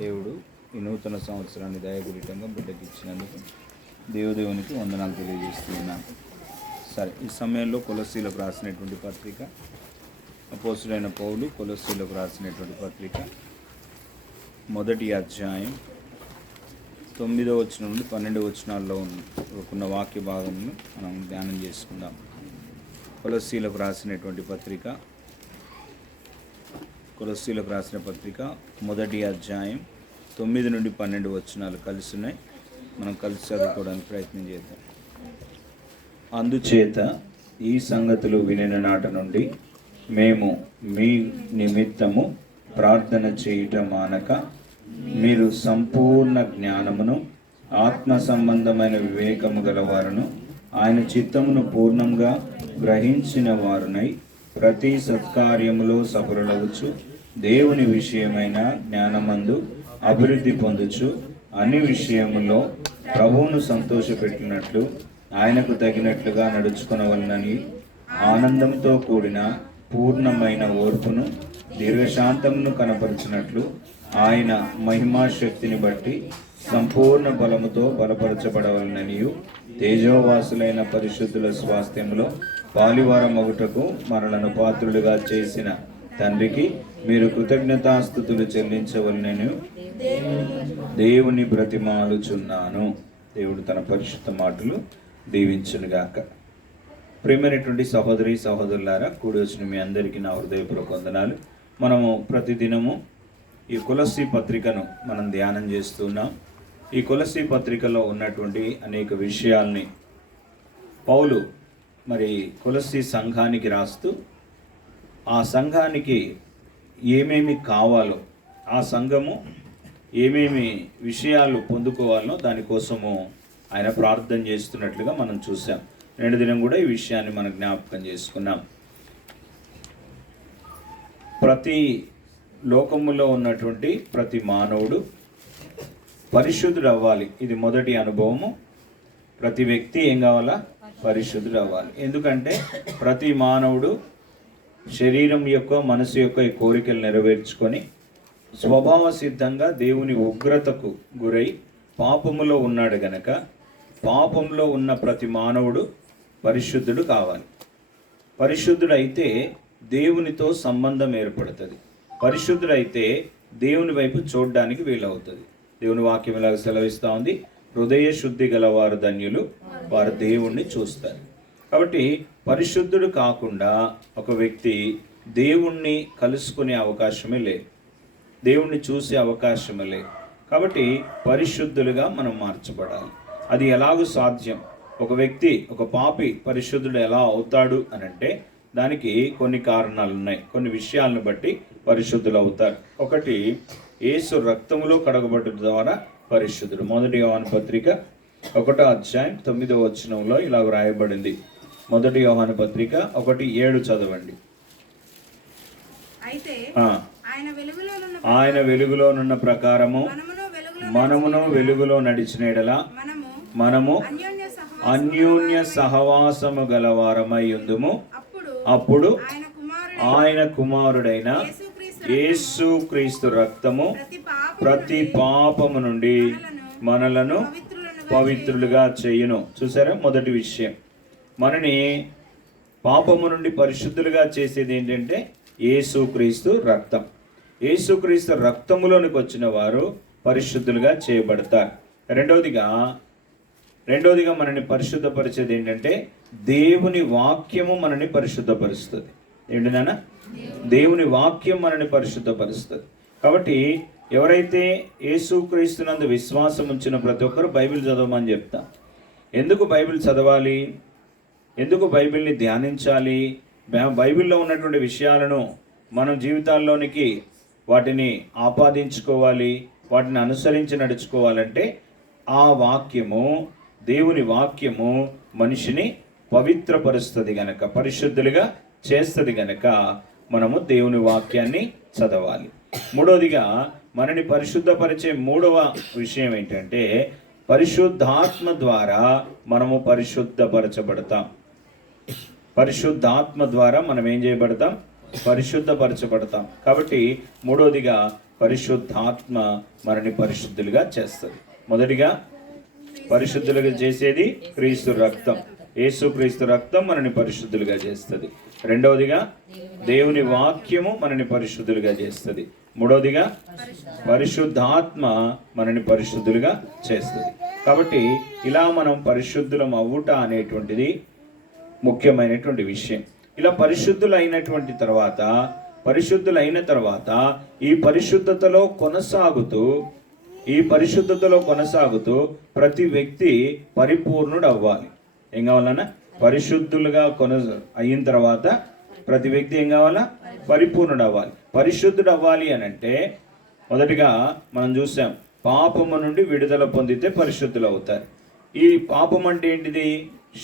దేవుడు ఈ నూతన సంవత్సరాన్ని దయగురితంగా బిడ్డకి ఇచ్చినందుకు దేవునికి వందనాలు తెలియజేస్తున్నాను. సరే, ఈ సమయంలో కొలస్సీలకు రాసినటువంటి పత్రిక, అపోస్తులైన పౌలు కొలస్సీలకు రాసినటువంటి పత్రిక మొదటి అధ్యాయం 9వ వచనం నుండి 12వ వచనాల్లో ఉన్న వాక్య భాగంను మనం ధ్యానం చేసుకుందాం. కొలస్సీలకు రాసినటువంటి పత్రిక మొదటి అధ్యాయం 9 నుండి 12 వచనాలు కలిసి ఉన్నాయి. మనం కలిసి చదువుకోవడానికి ప్రయత్నం చేద్దాం. అందుచేత ఈ సంగతులు వినిన నాట నుండి మేము మీ నిమిత్తము ప్రార్థన చేయటం మానక, మీరు సంపూర్ణ జ్ఞానమును ఆత్మ సంబంధమైన వివేకము గలవారును ఆయన చిత్తమును పూర్ణంగా గ్రహించిన వారునై ప్రతి సత్కార్యములో సఫలులవచ్చు, దేవుని విషయమైన జ్ఞానమందు అభివృద్ధి పొందుచు అన్ని విషయములో ప్రభువును సంతోషపెట్టినట్లు ఆయనకు తగినట్లుగా నడుచుకొనవలనని ఆనందంతో కూడిన పూర్ణమైన ఓర్పును దీర్ఘశాంతమును కనపరిచినట్లు ఆయన మహిమాశక్తిని బట్టి సంపూర్ణ బలముతో బలపరచబడవలననియు తేజోవాసులైన పరిశుద్ధుల స్వాస్థ్యములో పాలివారమగుటకు మనలను పాత్రులుగా చేసిన తండ్రికి మీరు కృతజ్ఞతాస్తుతులు చెల్లించవలనని దేవుని బ్రతిమాలుచున్నాను. దేవుడు తన పరిశుద్ధ మాటలు దీవించునుగాక. ప్రియమైనటువంటి సహోదరి సహోదరులారా, కూడి వచ్చిన మీ అందరికీ నా హృదయపూర్వక వందనాలు. మనము ప్రతిదినము ఈ కొలస్సీ పత్రికను మనం ధ్యానం చేస్తున్నాం. ఈ కొలస్సీ పత్రికలో ఉన్నటువంటి అనేక విషయాల్ని పౌలు మరి కొలస్సీ సంఘానికి రాస్తూ ఆ సంఘానికి ఏమేమి కావాలో, ఆ సంఘము ఏమేమి విషయాలు పొందుకోవాలనో దానికోసము ఆయన ప్రార్థన చేస్తున్నట్లుగా మనం చూసాం. రెండు దినం కూడా ఈ విషయాన్ని మనం జ్ఞాపకం చేసుకున్నాం. ప్రతి లోకములో ఉన్నటువంటి ప్రతి మానవుడు పరిశుద్ధుడు అవ్వాలి. ఇది మొదటి అనుభవము. ప్రతి వ్యక్తి ఏం కావాలా? పరిశుద్ధుడు అవ్వాలి. ఎందుకంటే ప్రతి మానవుడు శరీరం యొక్క మనసు యొక్క ఈ కోరికలు నెరవేర్చుకొని స్వభావ సిద్ధంగా దేవుని ఉగ్రతకు గురై పాపములో ఉన్నాడు గనక పాపంలో ఉన్న ప్రతి మానవుడు పరిశుద్ధుడు కావాలి. పరిశుద్ధుడైతే దేవునితో సంబంధం ఏర్పడుతుంది. పరిశుద్ధుడైతే దేవుని వైపు చూడడానికి వీలవుతుంది. దేవుని వాక్యం ఇలాగ సెలవిస్తూ ఉంది, హృదయ శుద్ధి గలవారు ధన్యులు, వారు దేవుణ్ణి చూస్తారు. కాబట్టి పరిశుద్ధుడు కాకుండా ఒక వ్యక్తి దేవుణ్ణి కలుసుకునే అవకాశమే లేదు, దేవుణ్ణి చూసే అవకాశమే లేదు. కాబట్టి పరిశుద్ధులుగా మనం మార్చబడాలి. అది ఎలాగూ సాధ్యం? ఒక వ్యక్తి, ఒక పాపి పరిశుద్ధుడు ఎలా అవుతాడు అని అంటే దానికి కొన్ని కారణాలు ఉన్నాయి. కొన్ని విషయాలను బట్టి పరిశుద్ధులు అవుతారు. ఒకటి, యేసు రక్తములో కడగబడ్డ ద్వారా పరిశుద్ధుడు. మొదటి యోహాను పత్రిక 1వ అధ్యాయం 9వ వచనంలో ఇలా వ్రాయబడింది. మొదటి యోహాను పత్రిక 1:7 చదవండి. ఆయన వెలుగులోనున్న ప్రకారము మనమును వెలుగులో నడిచిన ఎడల మనము అన్యోన్య సహవాసము గలవారమై ఉందుము. అప్పుడు ఆయన కుమారుడైన యేసుక్రీస్తు రక్తము ప్రతి పాపము నుండి మనలను పవిత్రులుగా చేయును. చూసారా? మొదటి విషయం, మనని పాపము నుండి పరిశుద్ధులుగా చేసేది ఏంటంటే యేసుక్రీస్తు రక్తం. యేసుక్రీస్తు రక్తములోనికి వచ్చిన వారు పరిశుద్ధులుగా చేయబడతారు. రెండవదిగా మనని పరిశుద్ధపరిచేది ఏంటంటే దేవుని వాక్యము మనని పరిశుద్ధపరుస్తుంది. ఏంటిదన్నా? దేవుని వాక్యం మనని పరిశుద్ధపరుస్తుంది. కాబట్టి ఎవరైతే యేసుక్రీస్తునందు విశ్వాసం ఉంచిన ప్రతి ఒక్కరు బైబిల్ చదవమని చెప్తాం. ఎందుకు బైబిల్ చదవాలి? ఎందుకు బైబిల్ని ధ్యానించాలి? బైబిల్లో ఉన్నటువంటి విషయాలను మనం జీవితాల్లోనికి వాటిని ఆపాదించుకోవాలి, వాటిని అనుసరించి నడుచుకోవాలంటే ఆ వాక్యము, దేవుని వాక్యము మనిషిని పవిత్రపరుస్తుంది గనక, పరిశుద్ధులుగా చేస్తుంది గనక మనము దేవుని వాక్యాన్ని చదవాలి. మూడవదిగా మనని పరిశుద్ధపరిచే మూడవ విషయం ఏంటంటే పరిశుద్ధాత్మ ద్వారా మనము పరిశుద్ధపరచబడతాం. పరిశుద్ధాత్మ ద్వారా మనం ఏం చేయబడతాం? పరిశుద్ధపరచబడతాం. కాబట్టి మూడవదిగా పరిశుద్ధాత్మ మనని పరిశుద్ధులుగా చేస్తుంది. మొదటిగా పరిశుద్ధులుగా చేసేది క్రీస్తు రక్తం. యేసు క్రీస్తు రక్తం మనని పరిశుద్ధులుగా చేస్తుంది. రెండవదిగా దేవుని వాక్యము మనని పరిశుద్ధులుగా చేస్తుంది. మూడవదిగా పరిశుద్ధాత్మ మనని పరిశుద్ధులుగా చేస్తుంది. కాబట్టి ఇలా మనం పరిశుద్ధులం అవ్వుట అనేటువంటిది ముఖ్యమైనటువంటి విషయం. ఇలా పరిశుద్ధులైన తర్వాత ఈ పరిశుద్ధతలో కొనసాగుతూ ప్రతి వ్యక్తి పరిపూర్ణుడు అవ్వాలి. ఏం కావాలన్నా పరిశుద్ధులుగా అయిన తర్వాత ప్రతి వ్యక్తి ఏం కావాలా? పరిపూర్ణుడు అవ్వాలి. పరిశుద్ధుడు అవ్వాలి అని అంటే మొదటిగా మనం చూసాం, పాపము నుండి విడుదల పొందితే పరిశుద్ధులు అవుతారు. ఈ పాపం అంటే ఏంటిది?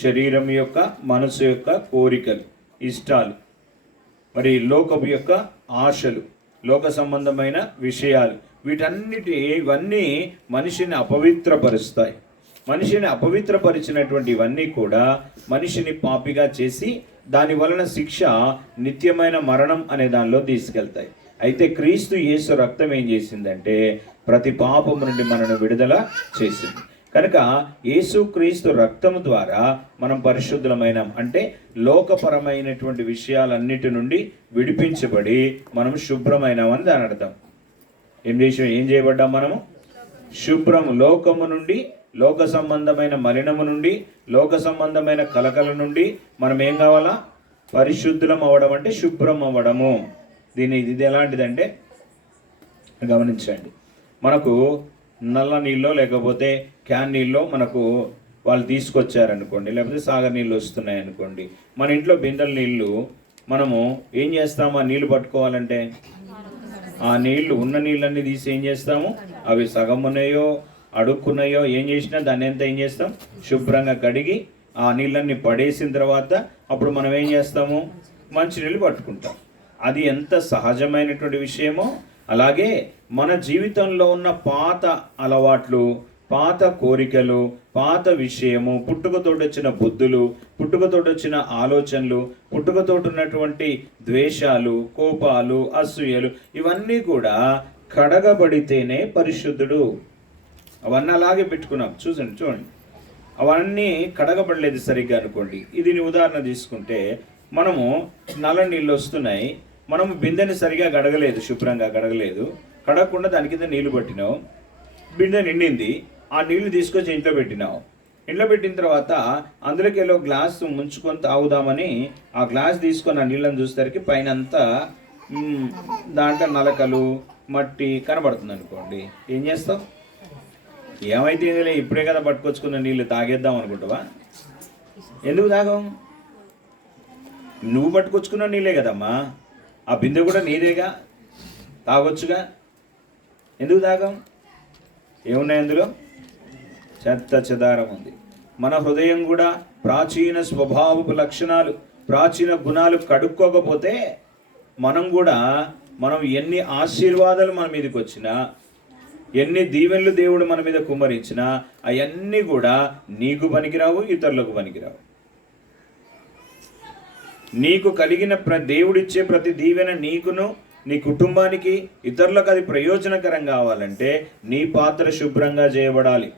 శరీరం యొక్క, మనసు యొక్క కోరికలు, ఇష్టాలు, మరి లోకపు యొక్క ఆశలు, లోక సంబంధమైన విషయాలు, ఇవన్నీ మనిషిని అపవిత్రపరుస్తాయి. మనిషిని అపవిత్రపరిచినటువంటి ఇవన్నీ కూడా మనిషిని పాపిగా చేసి దాని వలన శిక్ష, నిత్యమైన మరణం అనే దానిలో తీసుకెళ్తాయి. అయితే క్రీస్తు యేసు రక్తం ఏం చేసిందంటే ప్రతి పాపము నుండి మనను విడుదల చేసింది. కనుక యేసు క్రీస్తు రక్తము ద్వారా మనం పరిశుద్ధులమైన, అంటే లోకపరమైనటువంటి విషయాలన్నిటి నుండి విడిపించబడి మనం శుభ్రమైనవని దాని అర్థం. ఏం చేయబడ్డాం? మనము శుభ్రము, లోకము నుండి, లోక సంబంధమైన మలినము నుండి, లోక సంబంధమైన కలకల నుండి మనం ఏం కావాలా? పరిశుద్ధులం అవ్వడం అంటే శుభ్రం అవ్వడము. ఇది ఎలాంటిదంటే గమనించండి, మనకు నల్ల నీళ్ళు లేకపోతే క్యాన్ నీళ్ళు మనకు వాళ్ళు తీసుకొచ్చారనుకోండి, లేకపోతే సాగర్ నీళ్ళు వస్తున్నాయి అనుకోండి, మన ఇంట్లో బిందెల నీళ్ళు మనము ఏం చేస్తాము? ఆ నీళ్ళు పట్టుకోవాలంటే ఆ నీళ్లు, ఉన్న నీళ్ళన్నీ తీసి ఏం చేస్తాము? అవి సగం ఉన్నాయో అడుక్కున్నాయో ఏం చేసినా దాన్ని ఏం చేస్తాం? శుభ్రంగా కడిగి ఆ నీళ్ళన్నీ పడేసిన తర్వాత అప్పుడు మనం ఏం చేస్తాము? మంచినీళ్ళు పట్టుకుంటాం. అది ఎంత సహజమైనటువంటి విషయమో అలాగే మన జీవితంలో ఉన్న పాత అలవాట్లు, పాత కోరికలు, పాత విషయము, పుట్టుకతోటొచ్చిన బుద్ధులు, పుట్టుకతోటొచ్చిన ఆలోచనలు, పుట్టుకతోటున్నటువంటి ద్వేషాలు, కోపాలు, అసూయలు, ఇవన్నీ కూడా కడగబడితేనే పరిశుద్ధుడు. అవన్నీ అలాగే పెట్టుకున్నాం. చూడండి, అవన్నీ కడగబడలేదు సరిగ్గా అనుకోండి. ఇది ఉదాహరణ తీసుకుంటే, మనము నల్ల నీళ్ళు వస్తున్నాయి, మనము బిందెని సరిగా కడగలేదు, శుభ్రంగా కడగలేదు, కడగకుండా దాని కింద నీళ్లు పట్టినావు, బిందె నిండింది, ఆ నీళ్లు తీసుకొచ్చి ఇంట్లో పెట్టినావు. ఇంట్లో పెట్టిన తర్వాత అందులోకి వెళ్ళి గ్లాస్ ముంచుకొని తాగుదామని ఆ గ్లాస్ తీసుకొని ఆ నీళ్ళని చూసేసరికి పైన అంతా దాంట్లో నలకలు, మట్టి కనబడుతుంది అనుకోండి. ఏం చేస్తావు? ఏమైతే ఇందులో ఇప్పుడే కదా పట్టుకొచ్చుకున్న నీళ్ళు తాగేద్దాం అనుకుంటావా? ఎందుకు తాగం? నువ్వు పట్టుకొచ్చుకున్న నీళ్ళే కదమ్మా, ఆ బిందె కూడా నీదేగా, తాగొచ్చుగా. ఎందుకు తాగం? ఏమున్నాయి అందులో? చెత్త చెదారం ఉంది. మన హృదయం కూడా ప్రాచీన స్వభావపు లక్షణాలు, ప్రాచీన గుణాలు కడుక్కోకపోతే మనం ఎన్ని ఆశీర్వాదాలు మన మీదకి వచ్చినా, ఎన్ని దీవెనలు దేవుడు మన మీద కుమ్మరించినా అవన్నీ కూడా నీకు పనికిరావు, ఇతరులకు పనికిరావు. నీకు కలిగిన దేవుడిచ్చే ప్రతి దీవెన నీకును, నీ కుటుంబానికి, ఇతరులకు అది ప్రయోజనకరం కావాలంటే నీ పాత్ర శుభ్రంగా చేయబడాలి.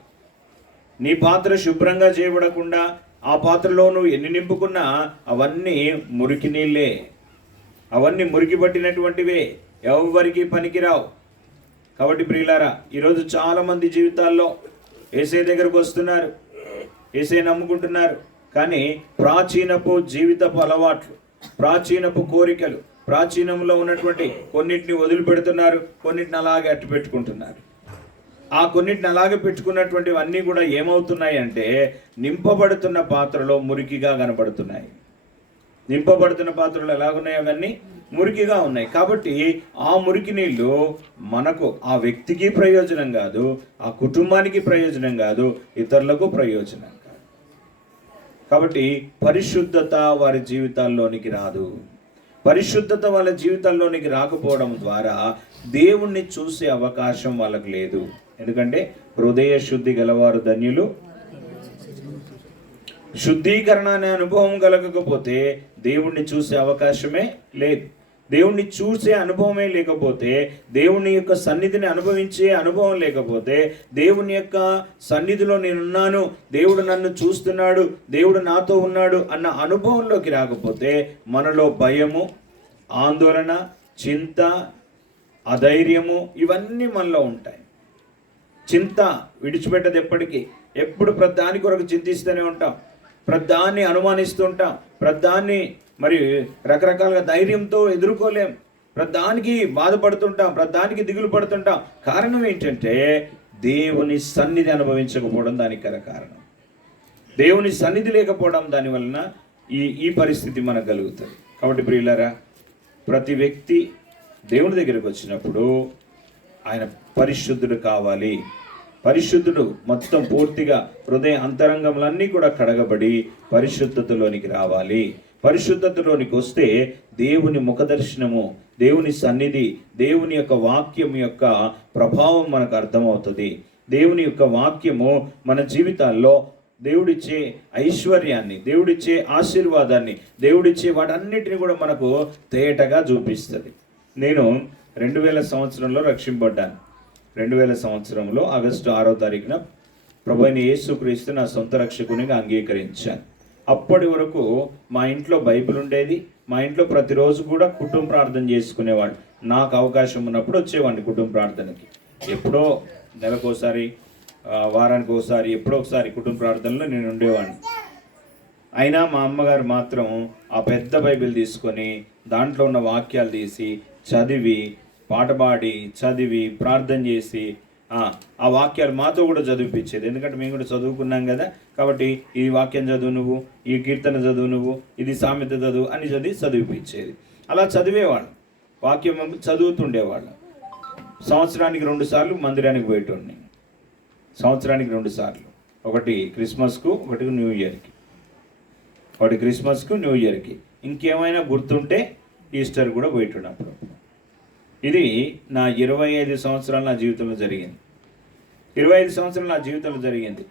నీ పాత్ర శుభ్రంగా చేయబడకుండా ఆ పాత్రలో నువ్వు ఎన్ని నింపుకున్నా అవన్నీ మురికి నీళ్ళే, అవన్నీ మురికి పట్టినటువంటివే, ఎవరికి పనికిరావు. కాబట్టి ప్రియులారా, ఈరోజు చాలామంది జీవితాల్లో యేసయ్య దగ్గరకు వస్తున్నారు, యేసయ్య నమ్ముకుంటున్నారు, కానీ ప్రాచీనపు జీవితపు అలవాట్లు, ప్రాచీనపు కోరికలు, ప్రాచీనంలో ఉన్నటువంటి కొన్నిటిని వదిలిపెడుతున్నారు, కొన్నిటిని అలాగే అట్టు పెట్టుకుంటున్నారు. ఆ కొన్నిటిని అలాగే పెట్టుకున్నటువంటివన్నీ కూడా ఏమవుతున్నాయి అంటే నింపబడుతున్న పాత్రలో మురికిగా కనబడుతున్నాయి. నింపబడుతున్న పాత్రలు ఎలాగున్నాయి? అవన్నీ మురికిగా ఉన్నాయి. కాబట్టి ఆ మురికి నీళ్ళు మనకు, ఆ వ్యక్తికి ప్రయోజనం కాదు, ఆ కుటుంబానికి ప్రయోజనం కాదు, ఇతరులకు ప్రయోజనం కాదు. కాబట్టి పరిశుద్ధత వారి జీవితాల్లోనికి రాదు. పరిశుద్ధత వాళ్ళ జీవితాల్లోనికి రాకపోవడం ద్వారా దేవుణ్ణి చూసే అవకాశం వాళ్ళకు లేదు. ఎందుకంటే హృదయ శుద్ధి గలవారు ధన్యులు. శుద్ధీకరణ అనే అనుభవం కలగకపోతే దేవుణ్ణి చూసే అవకాశమే లేదు. దేవుణ్ణి చూసే అనుభవమే లేకపోతే, దేవుని యొక్క సన్నిధిని అనుభవించే అనుభవం లేకపోతే, దేవుని యొక్క సన్నిధిలో నేనున్నాను, దేవుడు నన్ను చూస్తున్నాడు, దేవుడు నాతో ఉన్నాడు అన్న అనుభవంలోకి రాకపోతే మనలో భయము, ఆందోళన, చింత, అధైర్యము ఇవన్నీ మనలో ఉంటాయి. చింత విడిచిపెట్టదు ఎప్పటికీ. ఎప్పుడు ప్రతిదాని కొరకు చింతిస్తూనే ఉంటాం, ప్రతిదాన్ని అనుమానిస్తూ ఉంటాం, ప్రతిదాన్ని మరి రకరకాలుగా ధైర్యంతో ఎదుర్కోలేం, ప్రతిదానికి బాధపడుతుంటాం, ప్రతిదానికి దిగులు పడుతుంటాం. కారణం ఏంటంటే దేవుని సన్నిధి అనుభవించకపోవడం దానికి కారణం. దేవుని సన్నిధి లేకపోవడం దాని వలన ఈ పరిస్థితి మనకు కలుగుతుంది. కాబట్టి ప్రియులారా, ప్రతి వ్యక్తి దేవుని దగ్గరికి వచ్చినప్పుడు ఆయన పరిశుద్ధుడు కావాలి. పరిశుద్ధుడు మొత్తం పూర్తిగా హృదయ అంతరంగములన్నీ కూడా కడగబడి పరిశుద్ధతలోనికి రావాలి. పరిశుద్ధతలోనికి వస్తే దేవుని ముఖదర్శనము, దేవుని సన్నిధి, దేవుని యొక్క వాక్యం యొక్క ప్రభావం మనకు అర్థమవుతుంది. దేవుని యొక్క వాక్యము మన జీవితాల్లో దేవుడిచ్చే ఐశ్వర్యాన్ని, దేవుడిచ్చే ఆశీర్వాదాన్ని, దేవుడిచ్చే వాటన్నిటిని కూడా మనకు తేటగా చూపిస్తుంది. నేను 2000 సంవత్సరంలో రక్షింపబడ్డాను. 2000 సంవత్సరంలో ఆగస్టు 6వ తారీఖున ప్రభువైన యేసుక్రీస్తు నా సొంత రక్షకునిగా అంగీకరించాను. అప్పటి వరకు మా ఇంట్లో బైబిల్ ఉండేది. మా ఇంట్లో ప్రతిరోజు కూడా కుటుంబ ప్రార్థన చేసుకునేవాడు. నాకు అవకాశం ఉన్నప్పుడు వచ్చేవాడిని కుటుంబ ప్రార్థనకి. ఎప్పుడో నెలకోసారి, వారానికి ఒకసారి, ఎప్పుడో ఒకసారి కుటుంబ ప్రార్థనలో నేను ఉండేవాడిని. అయినా మా అమ్మగారు మాత్రం ఆ పెద్ద బైబిల్ తీసుకొని దాంట్లో ఉన్న వాక్యాలు తీసి చదివి, పాట పాడి, చదివి, ప్రార్థన చేసి ఆ వాక్యాలు మాతో కూడా చదివిపించేది. ఎందుకంటే మేము కూడా చదువుకున్నాం కదా, కాబట్టి ఈ వాక్యం చదువు నువ్వు, ఈ కీర్తన చదువు నువ్వు, ఇది సామెత చదువు అని చదివిపించేది. అలా చదివేవాళ్ళం, వాక్యం చదువుతుండేవాళ్ళం. సంవత్సరానికి 2 సార్లు మందిరానికి పోయేటోడిని. సంవత్సరానికి 2 సార్లు, ఒకటి క్రిస్మస్కు, ఒకటి న్యూ ఇయర్కి. ఒకటి క్రిస్మస్కు, న్యూ ఇయర్కి. ఇంకేమైనా గుర్తుంటే ఈస్టర్ కూడా పోయేటప్పుడు. ఇది నా 25 సంవత్సరాలు నా జీవితంలో జరిగింది. 25 సంవత్సరాలు నా జీవితంలో జరిగింది.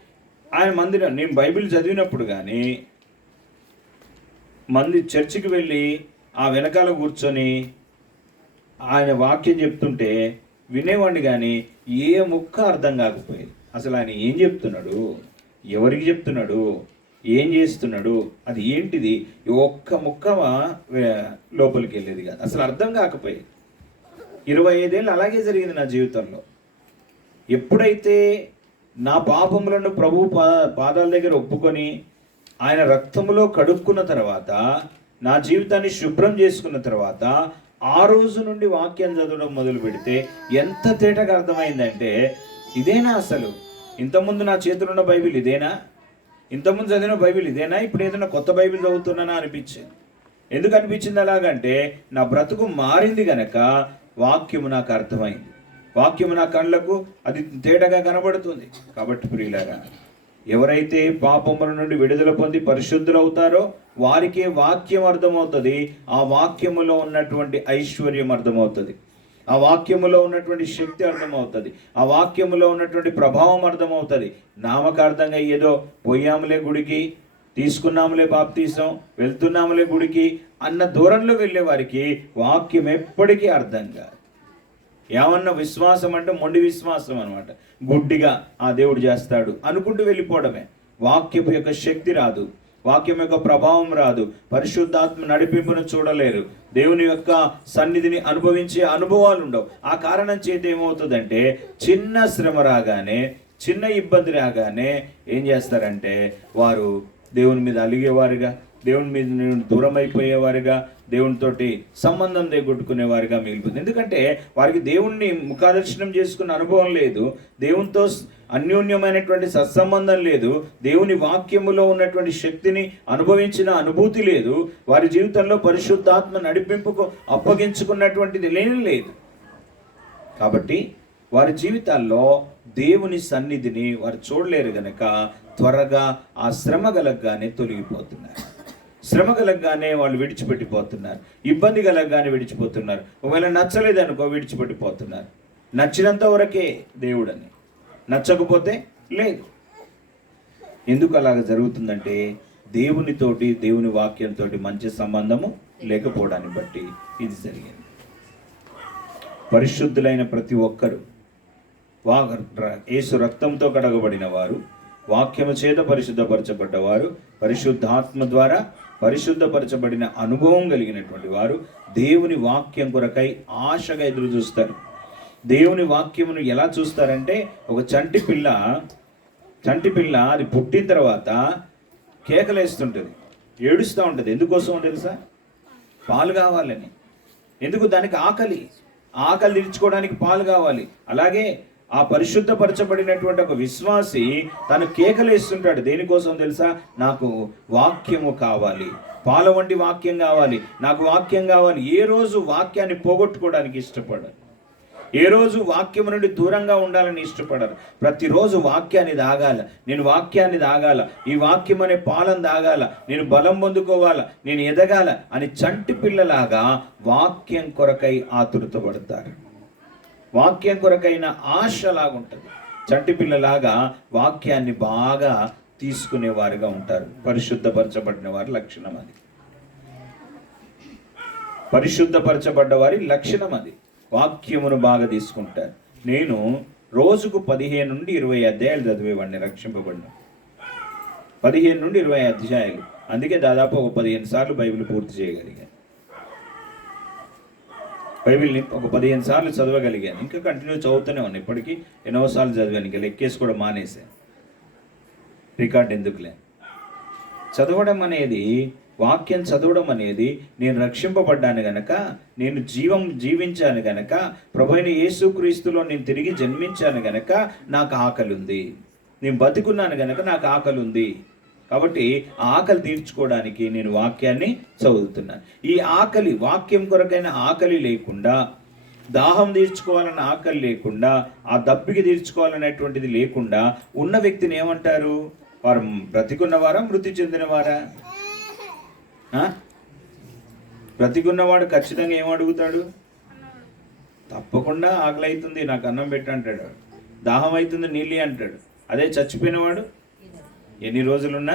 ఆయన మందిరం, నేను బైబిల్ చదివినప్పుడు కానీ చర్చికి వెళ్ళి ఆ వెనకాల కూర్చొని ఆయన వాక్యం చెప్తుంటే వినేవాడిని, కానీ ఏ ముక్క అర్థం కాకపోయేది. అసలు ఆయన ఏం చెప్తున్నాడు, ఎవరికి చెప్తున్నాడు, ఏం చేస్తున్నాడు, అది ఏంటిది, ఒక్క ముక్క లోపలికి వెళ్ళేది కాదు, అసలు అర్థం కాకపోయేది. 25 ఏళ్ళు అలాగే జరిగింది నా జీవితంలో. ఎప్పుడైతే నా పాపములను ప్రభు పాదాల దగ్గర ఒప్పుకొని ఆయన రక్తములో కడుక్కున్న తర్వాత, నా జీవితాన్ని శుభ్రం చేసుకున్న తర్వాత, ఆ రోజు నుండి వాక్యం చదవడం మొదలు పెడితే ఎంత తేటగా అర్థమైందంటే, ఇదేనా అసలు ఇంతకుముందు నా చేతిలో ఉన్న బైబిల్ ఇదేనా, ఇంతకుముందు చదివిన బైబిల్ ఇదేనా, ఇప్పుడు ఏదైనా కొత్త బైబిల్ చదువుతున్నానా అనిపించింది. ఎందుకు అనిపించింది అలాగంటే, నా బ్రతుకు మారింది గనక వాక్యము నాకు అర్థమైంది, వాక్యము నా కళ్ళకు అది తేటగా కనబడుతుంది. కాబట్టి ప్రియులారా, ఎవరైతే పాపముల నుండి విడుదల పొంది పరిశుద్ధులవుతారో వారికే వాక్యం అర్థమవుతుంది. ఆ వాక్యములో ఉన్నటువంటి ఐశ్వర్యం అర్థమవుతుంది, ఆ వాక్యములో ఉన్నటువంటి శక్తి అర్థమవుతుంది, ఆ వాక్యములో ఉన్నటువంటి ప్రభావం అర్థమవుతుంది. నామకార్థంగా ఏదో పోయాములే గుడికి, తీసుకున్నాములే బాప్తీసం, వెళ్తున్నాములే గుడికి అన్న దూరంలో వెళ్ళే వారికి వాక్యం ఎప్పటికీ అర్థం కాదు. ఏమన్నా విశ్వాసం అంటే మొండి విశ్వాసం అనమాట. గుడ్డిగా ఆ దేవుడు చేస్తాడు అనుకుంటూ వెళ్ళిపోవడమే. వాక్యపు యొక్క శక్తి రాదు, వాక్యం యొక్క ప్రభావం రాదు, పరిశుద్ధాత్మ నడిపింపును చూడలేరు, దేవుని యొక్క సన్నిధిని అనుభవించే అనుభవాలు ఉండవు. ఆ కారణం చేత ఏమవుతుందంటే, చిన్న శ్రమ రాగానే, చిన్న ఇబ్బంది రాగానే ఏం చేస్తారంటే వారు దేవుని మీద అలిగేవారుగా, దేవుని మీద దూరం అయిపోయేవారుగా, దేవునితోటి సంబంధం దిగొట్టుకునేవారుగా మిగిలిపోతుంది. ఎందుకంటే వారికి దేవుణ్ణి ముఖాదర్శనం చేసుకున్న అనుభవం లేదు, దేవునితో అన్యోన్యమైనటువంటి సత్సంబంధం లేదు, దేవుని వాక్యములో ఉన్నటువంటి శక్తిని అనుభవించిన అనుభూతి లేదు, వారి జీవితంలో పరిశుద్ధాత్మ నడిపింపుకు అప్పగించుకున్నటువంటిది లేదు. కాబట్టి వారి జీవితాల్లో దేవుని సన్నిధిని వారు చూడలేరు గనక త్వరగా ఆ శ్రమ కలగగానే తొలగిపోతున్నారు, శ్రమ కలగగానే వాళ్ళు విడిచిపెట్టిపోతున్నారు, ఇబ్బంది కలగగానే విడిచిపోతున్నారు. ఒకవేళ నచ్చలేదనుకో విడిచిపెట్టిపోతున్నారు. నచ్చినంత వరకే దేవుడని, నచ్చకపోతే లేదు. ఎందుకు అలాగ జరుగుతుందంటే, దేవునితోటి, దేవుని వాక్యంతో మంచి సంబంధము లేకపోవడాన్ని బట్టి ఇది జరిగింది. పరిశుద్ధులైన ప్రతి ఒక్కరు యేసు రక్తంతో కడగబడిన వారు, వాక్యము చేత పరిశుద్ధపరచబడ్డవారు, పరిశుద్ధాత్మ ద్వారా పరిశుద్ధపరచబడిన అనుభవం కలిగినటువంటి వారు దేవుని వాక్యం కొరకై ఆశగా ఎదురు చూస్తారు. దేవుని వాక్యమును ఎలా చూస్తారంటే, ఒక చంటి పిల్ల అది పుట్టిన తర్వాత కేకలేస్తుంటుంది, ఏడుస్తూ ఉంటుంది. ఎందుకోసం తెలుసా? పాలు కావాలని. ఎందుకు? దానికి ఆకలి తీర్చుకోవడానికి పాలు కావాలి. అలాగే ఆ పరిశుద్ధపరచబడినటువంటి ఒక విశ్వాసి తను కేకలేస్తుంటాడు. దేనికోసం తెలుసా? నాకు వాక్యము కావాలి, పాల వంటి వాక్యం కావాలి, నాకు వాక్యం కావాలి. ఏ రోజు వాక్యాన్ని పోగొట్టుకోవడానికి ఇష్టపడరు, ఏ రోజు వాక్యము నుండి దూరంగా ఉండాలని ఇష్టపడరు. ప్రతిరోజు వాక్యాన్ని తాగాల, నేను వాక్యాన్ని తాగాల, ఈ వాక్యం అనే పాలను తాగాల, నేను బలం పొందుకోవాలా, నేను ఎదగాల అని చంటి పిల్లలాగా వాక్యం కొరకై ఆతురతపడతారు. వాక్యం కొరకైన ఆశలాగుంటుంది. చంటి పిల్లలాగా వాక్యాన్ని బాగా తీసుకునేవారుగా ఉంటారు. పరిశుద్ధపరచబడిన వారి లక్షణం అది. పరిశుద్ధపరచబడ్డ వారి లక్షణం అది. వాక్యమును బాగా తీసుకుంటారు. నేను రోజుకు 15 నుండి 20 అధ్యాయాలు చదివేవాడిని రక్షింపబడిన. 15 నుండి 20 అధ్యాయాలు. అందుకే దాదాపు ఒక 15 సార్లు బైబిల్ పూర్తి చేయగలిగాను. బైబిల్ని ఒక 15 సార్లు చదవగలిగాను. ఇంకా కంటిన్యూ చదువుతూనే ఉన్నాను. ఇప్పటికీ ఎన్నోసార్లు చదివాను. ఇంకా లెక్కేసి కూడా మానేశాను. రికార్డ్ ఎందుకులే. చదవడం అనేది, వాక్యం చదవడం అనేది, నేను రక్షింపబడ్డాను గనక, నేను జీవించాను గనక, ప్రభువైన యేసుక్రీస్తులో నేను తిరిగి జన్మించాను గనక నాకు ఆకలి ఉంది. నేను బతికున్నాను గనక నాకు ఆకలి ఉంది. కాబట్టి ఆ ఆకలి తీర్చుకోవడానికి నేను వాక్యాన్ని చదువుతున్నాను. ఈ ఆకలి, వాక్యం కొరకైన ఆకలి లేకుండా, దాహం తీర్చుకోవాలన్న ఆకలి లేకుండా, ఆ దప్పికి తీర్చుకోవాలనేటువంటిది లేకుండా ఉన్న వ్యక్తిని ఏమంటారు? వారు బ్రతికున్నవారా, మృతి చెందినవారా? బ్రతికున్నవాడు ఖచ్చితంగా ఏమడుగుతాడు? తప్పకుండా ఆకలి అవుతుంది, నాకు అన్నం పెట్టు అంటాడు. దాహం అవుతుంది, నీళ్ళు అంటాడు. అదే చచ్చిపోయినవాడు ఎన్ని రోజులున్నా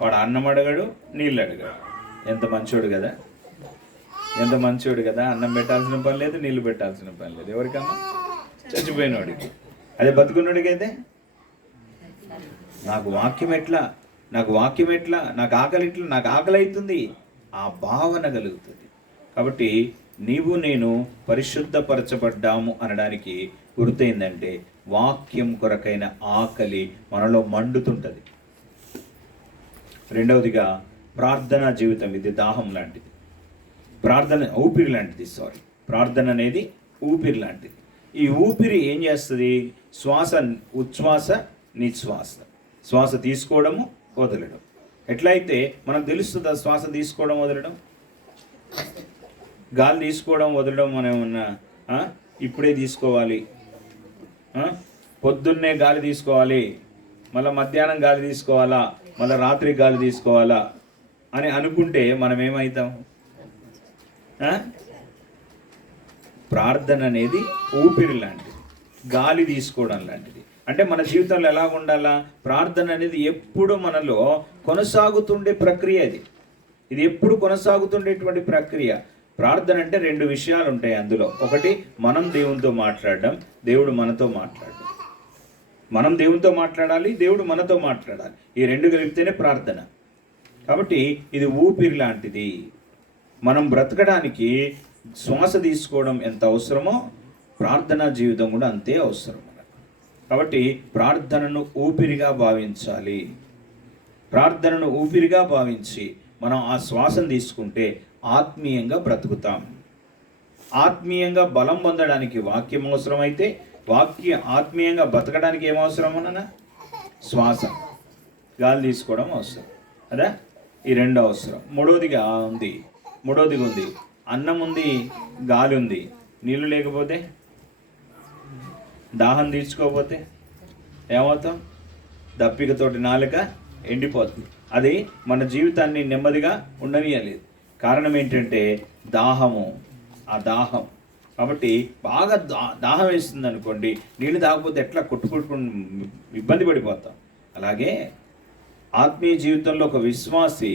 వాడు అన్నం అడగడు, నీళ్ళు అడగడు. ఎంత మంచోడు కదా, ఎంత మంచోడు కదా. అన్నం పెట్టాల్సిన పని లేదు, నీళ్ళు పెట్టాల్సిన పని లేదు. ఎవరికమ్మా? చచ్చిపోయినవాడికి. అదే బతుకున్నవాడికైతే నాకు వాక్యం ఎట్లా, నాకు వాక్యం ఎట్లా, నాకు ఆకలి ఎట్లా, నాకు ఆకలి అవుతుంది, ఆ భావన కలుగుతుంది. కాబట్టి నీవు నేను పరిశుద్ధపరచబడ్డాము అనడానికి గుర్తయిందంటే వాక్యం కొరకైన ఆకలి మనలో మండుతుంటుంది. రెండవదిగా ప్రార్థనా జీవితం. ఇది దాహం లాంటిది, ప్రార్థన ఊపిరి లాంటిది. ప్రార్థన అనేది ఊపిరి లాంటిది. ఈ ఊపిరి ఏం చేస్తుంది? శ్వాస, ఉచ్ఛ్వాస, నిశ్వాస. శ్వాస తీసుకోవడము, వదలడం. ఎట్లయితే మనకు తెలుస్తుందా శ్వాస తీసుకోవడం వదలడం? గాలి తీసుకోవడం వదలడం మనం ఏమన్నా ఇప్పుడే తీసుకోవాలి, పొద్దున్నే గాలి తీసుకోవాలి, మళ్ళీ మధ్యాహ్నం గాలి తీసుకోవాలా, మళ్ళీ రాత్రి గాలి తీసుకోవాలా అని అనుకుంటే మనం ఏమవుతాం? ప్రార్థన అనేది ఊపిరి లాంటిది, గాలి తీసుకోవడం లాంటిది. అంటే మన జీవితంలో ఎలా ఉండాలా? ప్రార్థన అనేది ఎప్పుడు మనలో కొనసాగుతుండే ప్రక్రియ. ఇది ఎప్పుడు కొనసాగుతుండేటువంటి ప్రక్రియ. ప్రార్థన అంటే 2 విషయాలు ఉంటాయి అందులో. ఒకటి, మనం దేవునితో మాట్లాడడం, దేవుడు మనతో మాట్లాడడం. మనం దేవునితో మాట్లాడాలి, దేవుడు మనతో మాట్లాడాలి. ఈ 2 కలిపితేనే ప్రార్థన. కాబట్టి ఇది ఊపిరి లాంటిది. మనం బ్రతకడానికి శ్వాస తీసుకోవడం ఎంత అవసరమో ప్రార్థనా జీవితం కూడా అంతే అవసరం. కాబట్టి ప్రార్థనను ఊపిరిగా భావించాలి. ప్రార్థనను ఊపిరిగా భావించి మనం ఆ శ్వాసను తీసుకుంటే ఆత్మీయంగా బ్రతుకుతాం. ఆత్మీయంగా బలం పొందడానికి వాక్యం అవసరమైతే, ఆత్మీయంగా బ్రతకడానికి ఏమవసరమన్నా? శ్వాస, గాలి తీసుకోవడం అవసరం కదా. ఈ 2 అవసరం. మూడోదిగా ఉంది, అన్నం ఉంది, గాలి ఉంది, నీళ్ళు లేకపోతే, దాహం తీర్చుకోకపోతే ఏమవుతాం? దప్పికతోటి నాలుక ఎండిపోతుంది. అది మన జీవితాన్ని నెమ్మదిగా ఉండనియలేదు. కారణం ఏంటంటే దాహము, ఆ దాహం. కాబట్టి బాగా దాహం వేస్తుంది అనుకోండి, నీళ్ళు తాగకపోతే ఎట్లా కొట్టుకుంటుకుని ఇబ్బంది పడిపోతాం. అలాగే ఆత్మీయ జీవితంలో ఒక విశ్వాసి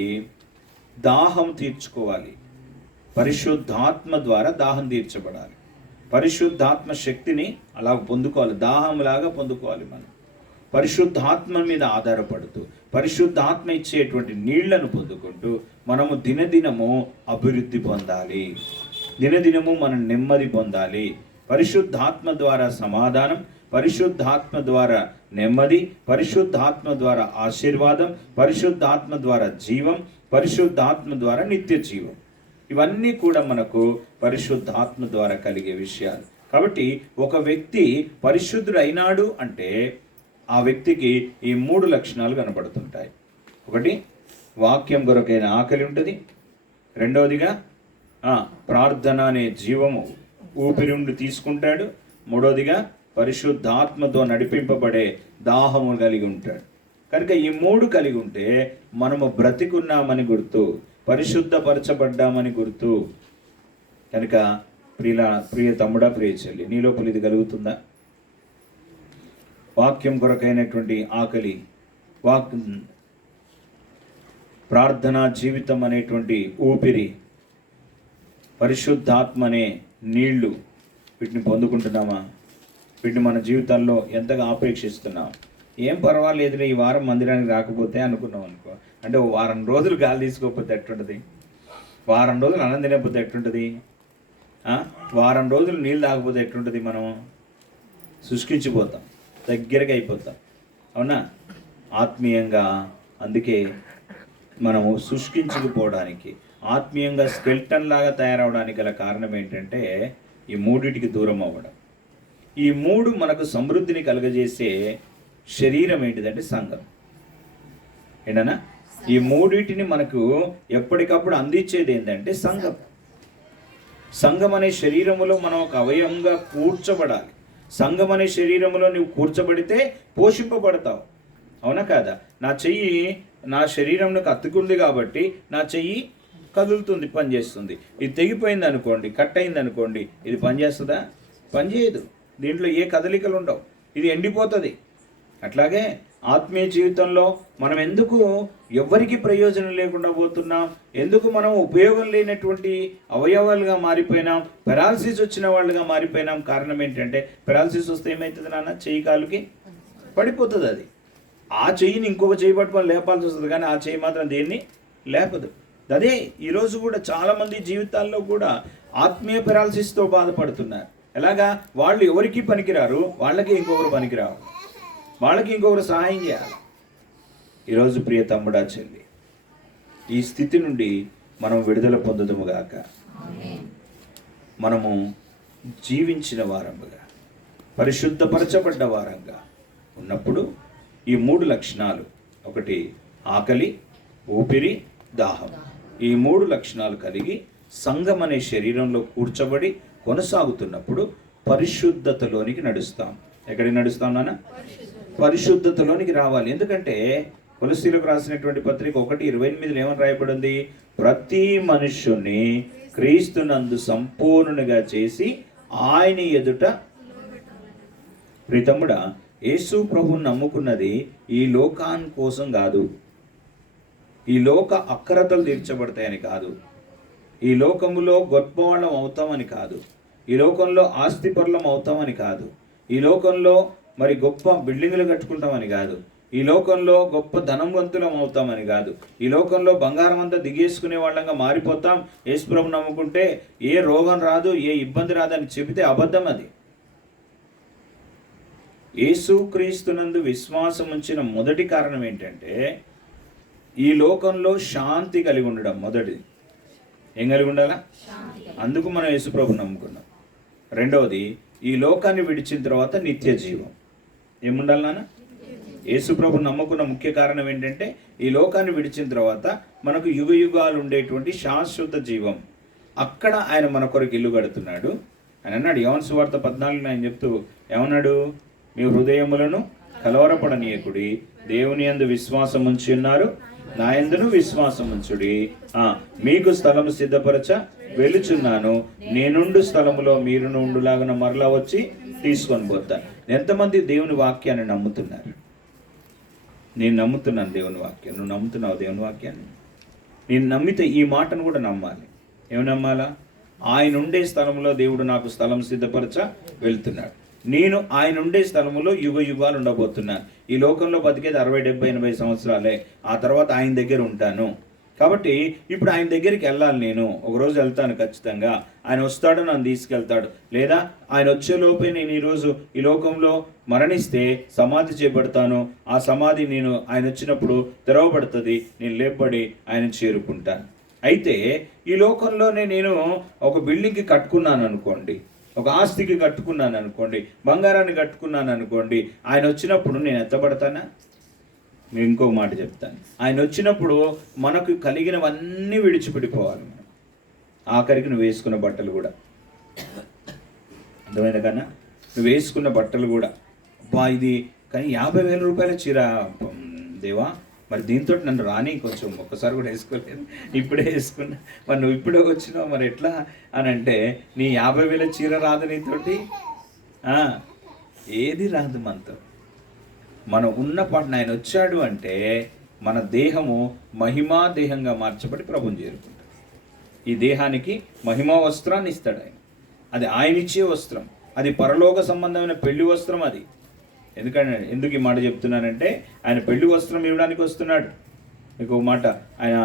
దాహం తీర్చుకోవాలి. పరిశుద్ధాత్మ ద్వారా దాహం తీర్చబడాలి. పరిశుద్ధాత్మ శక్తిని అలా పొందుకోవాలి, దాహంలాగా పొందుకోవాలి. మనం పరిశుద్ధాత్మ మీద ఆధారపడుతూ పరిశుద్ధాత్మ ఇచ్చేటువంటి నీళ్లను పొందుకుంటూ మనము దినదినము అభివృద్ధి పొందాలి, దినదినము మనం నెమ్మది పొందాలి. పరిశుద్ధాత్మ ద్వారా సమాధానం, పరిశుద్ధాత్మ ద్వారా నెమ్మది, పరిశుద్ధాత్మ ద్వారా ఆశీర్వాదం, పరిశుద్ధాత్మ ద్వారా జీవం, పరిశుద్ధాత్మ ద్వారా నిత్య జీవం. ఇవన్నీ కూడా మనకు పరిశుద్ధాత్మ ద్వారా కలిగే విషయాలు. కాబట్టి ఒక వ్యక్తి పరిశుద్ధుడు అయినాడు అంటే ఆ వ్యక్తికి ఈ 3 లక్షణాలు కనబడుతుంటాయి. ఒకటి, వాక్యం కొరకైన ఆకలి ఉంటుంది. రెండవదిగా ప్రార్థన అనే జీవము ఊపిరి ఉండి తీసుకుంటాడు. మూడవదిగా పరిశుద్ధాత్మతో నడిపింపబడే దాహము కలిగి ఉంటాడు. కనుక ఈ 3 కలిగి ఉంటే మనము బ్రతికున్నామని గుర్తు, పరిశుద్ధపరచబడ్డామని గుర్తు. కనుక ప్రియ తమ్ముడా, ప్రియ చెల్లి, నీ లోపల ఇది కలుగుతుందా? వాక్యం కొరకైనటువంటి ఆకలి, ప్రార్థనా జీవితం అనేటువంటి ఊపిరి, పరిశుద్ధాత్మ అనే నీళ్లు, వీటిని పొందుకుంటున్నామా? వీటిని మన జీవితాల్లో ఎంతగా ఆపేక్షిస్తున్నాం? ఏం పర్వాలేదులే, ఈ వారం మందిరానికి రాకపోతే అనుకున్నాం అనుకో, అంటే ఓ వారం రోజులు గాలి తీసుకోకపోతే ఎట్టుంటుంది? వారం రోజులు అన్నం తినకపోతే ఎట్టుంటుంది? వారం రోజులు నీళ్ళు తాగకపోతే ఎట్టుంటుంది? మనం శుష్కించిపోతాం, దగ్గరగా అయిపోతాం. అవునా? ఆత్మీయంగా అందుకే మనము శుష్కించుకుపోవడానికి, ఆత్మీయంగా స్కెల్టన్ లాగా తయారవడానికి గల కారణం ఏంటంటే ఈ 3టికి దూరం అవ్వడం. ఈ 3 మనకు సమృద్ధిని కలుగజేసే శరీరం ఏంటిదంటే సంఘం. ఏంటన్నా? ఈ 3టిని మనకు ఎప్పటికప్పుడు అందించేది ఏంటంటే సంఘం. సంఘం అనే శరీరములో మనం ఒక అవయవంగా కూర్చబడాలి. సంఘం అనే శరీరములో నువ్వు కూర్చబడితే పోషింపబడతావు. అవునా కాదా? నా శరీరంలోకి అతుకుంది కాబట్టి నా చెయ్యి కదులుతుంది, పనిచేస్తుంది. ఇది తెగిపోయింది అనుకోండి, కట్ అయింది అనుకోండి, ఇది పనిచేస్తుందా? పనిచేయదు. దీంట్లో ఏ కదలికలు ఉండవు, ఇది ఎండిపోతుంది. అట్లాగే ఆత్మీయ జీవితంలో మనం ఎందుకు ఎవరికి ప్రయోజనం లేకుండా పోతున్నాం? ఎందుకు మనం ఉపయోగం లేనటువంటి అవయవాలుగా మారిపోయినాం? పెరాలసిస్ వచ్చిన వాళ్ళుగా మారిపోయినాం. కారణం ఏంటంటే, పెరాలసిస్ వస్తే ఏమవుతుంది నాన్న? చెయ్యి కాలుకి పడిపోతుంది. అది ఆ చెయ్యిని ఇంకొక చెయ్యి పట్టుకొని లేపాల్సి వస్తుంది, కానీ ఆ చెయ్యి మాత్రం దేన్ని లేపదు. అదే ఈరోజు కూడా చాలామంది జీవితాల్లో కూడా ఆత్మీయ పెరాలసిస్తో బాధపడుతున్నారు. ఎలాగా? వాళ్ళు ఎవరికి పనికిరారు, వాళ్ళకి ఇంకొకరు పనికిరారు, వాళ్ళకి ఇంకొకరు సహాయం చేయాలి. ఈరోజు ప్రియ తమ్ముడా, చెల్లి, ఈ స్థితి నుండి మనం విడుదల పొందుదుముగాక. మనము జీవించిన వారముగా, పరిశుద్ధపరచబడ్డ వారంగా ఉన్నప్పుడు ఈ 3 లక్షణాలు, ఒకటి ఆకలి, ఊపిరి, దాహం, ఈ 3 లక్షణాలు కలిగి సంఘం అనే శరీరంలో కూర్చబడి కొనసాగుతున్నప్పుడు పరిశుద్ధతలోనికి నడుస్తాం. ఎక్కడికి నడుస్తాం నాన్న? పరిశుద్ధతలోనికి రావాలి. ఎందుకంటే కొలస్సీలకు రాసినటువంటి పత్రిక 1:28 ఏమని రాయబడింది? ప్రతి మనుష్యుని క్రీస్తునందు సంపూర్ణునిగా చేసి ఆయన ఎదుట. ప్రియతమ్ముడా, యేసు ప్రభువుని నమ్ముకున్నది ఈ లోకాని కోసం కాదు, ఈ లోక అక్కరతలు తీర్చబడతాయని కాదు, ఈ లోకములో గొప్పవాళ్ళం అవుతామని కాదు, ఈ లోకంలో ఆస్తిపరులం అవుతామని కాదు, ఈ లోకంలో మరి గొప్ప బిల్డింగులు కట్టుకుంటామని కాదు, ఈ లోకంలో గొప్ప ధనవంతులం అవుతామని కాదు, ఈ లోకంలో బంగారం అంతా దిగేసుకునే వాళ్ళంగా మారిపోతాం, యేసు ప్రభువుని నమ్ముకుంటే ఏ రోగం రాదు, ఏ ఇబ్బంది రాదని చెబితే అబద్ధం. అది యేసుక్రీస్తునందు విశ్వాసం ఉంచిన మొదటి కారణం ఏంటంటే ఈ లోకంలో శాంతి కలిగి ఉండడం. మొదటిది ఏం కలిగి ఉండాలా? అందుకు మనం యేసు ప్రభువుని నమ్ముకున్నాం. రెండవది, ఈ లోకాన్ని విడిచిన తర్వాత నిత్య జీవం. ఏముండాలి నాన్న? యేసు ప్రభువుని నమ్ముకున్న ముఖ్య కారణం ఏంటంటే ఈ లోకాన్ని విడిచిన తర్వాత మనకు యుగ యుగాలు ఉండేటువంటి శాశ్వత జీవం. అక్కడ ఆయన మన కొరకు ఇల్లు కడుతున్నాడు. ఆయన అన్నాడు, యోహాను సువార్త 14 ఆయన చెప్తూ ఏమన్నాడు? మీ హృదయములను కలవరపడనీయకుడి, దేవుని యందు విశ్వాసం ఉంచి ఉన్నారు, నా యందును విశ్వాసం ఉంచుడి. మీకు స్థలము సిద్ధపరచ వెలుచున్నాను, నేనుండు స్థలములో మీరు ఉండులాగా మరలా వచ్చి తీసుకొని పోతాను. ఎంతమంది దేవుని వాక్యాన్ని నమ్ముతున్నారు? నేను నమ్ముతున్నాను దేవుని వాక్యాన్ని. నువ్వు నమ్ముతున్నావు దేవుని వాక్యాన్ని? నేను నమ్మితే ఈ మాటను కూడా నమ్మాలి. ఏమి నమ్మాలా? ఆయన ఉండే స్థలంలో దేవుడు నాకు స్థలం సిద్ధపరచ వెళ్తున్నాడు. నేను ఆయన ఉండే స్థలంలో యుగ యుగాలు ఉండబోతున్నాను. ఈ లోకంలో బతికేది 60, 70, 80 సంవత్సరాలే. ఆ తర్వాత ఆయన దగ్గర ఉంటాను. కాబట్టి ఇప్పుడు ఆయన దగ్గరికి వెళ్ళాలి. నేను ఒకరోజు వెళ్తాను ఖచ్చితంగా. ఆయన వస్తాడు, నన్ను తీసుకెళ్తాడు. లేదా ఆయన వచ్చేలోపే నేను ఈరోజు ఈ లోకంలో మరణిస్తే సమాధి చేపడతాను. ఆ సమాధి నేను ఆయన వచ్చినప్పుడు తెరవబడుతుంది. నేను లేపబడి ఆయన చేరుకుంటాను. అయితే ఈ లోకంలోనే నేను ఒక బిల్డింగ్కి కట్టుకున్నాను అనుకోండి, ఒక ఆస్తికి కట్టుకున్నాను అనుకోండి, బంగారాన్ని కట్టుకున్నాను అనుకోండి, ఆయన వచ్చినప్పుడు నేను ఎత్తబడతానా? నేను ఇంకో మాట చెప్తాను. ఆయన వచ్చినప్పుడు మనకు కలిగినవన్నీ విడిచిపెడిపోవాలి. మనం ఆఖరికి నువ్వు వేసుకున్న బట్టలు కూడా, అర్థమైంది కన్నా, నువ్వు వేసుకున్న బట్టలు కూడా, ఇది కానీ 50,000 రూపాయల చీర దేవా, మరి దీంతో నన్ను రాని కొంచెం ఒక్కసారి కూడా వేసుకోలేదు, ఇప్పుడే వేసుకున్నా, మరి నువ్వు ఇప్పుడే వచ్చినావు, మరి ఎట్లా అని అంటే నీ 50,000 చీర రాదు నీతోటి, ఏది రాదు మనతో. మనం ఉన్న పాటన ఆయన వచ్చాడు అంటే మన దేహము మహిమా దేహంగా మార్చబడి ప్రభుని చేరుకుంటాడు. ఈ దేహానికి మహిమా వస్త్రాన్ని ఇస్తాడు ఆయన. అది ఆయన ఇచ్చే వస్త్రం, అది పరలోక సంబంధమైన పెళ్లి వస్త్రం. అది ఎందుకు ఈ మాట చెప్తున్నానంటే ఆయన పెళ్లి వస్త్రం ఇవ్వడానికి వస్తున్నాడు. మీకు మాట ఆయన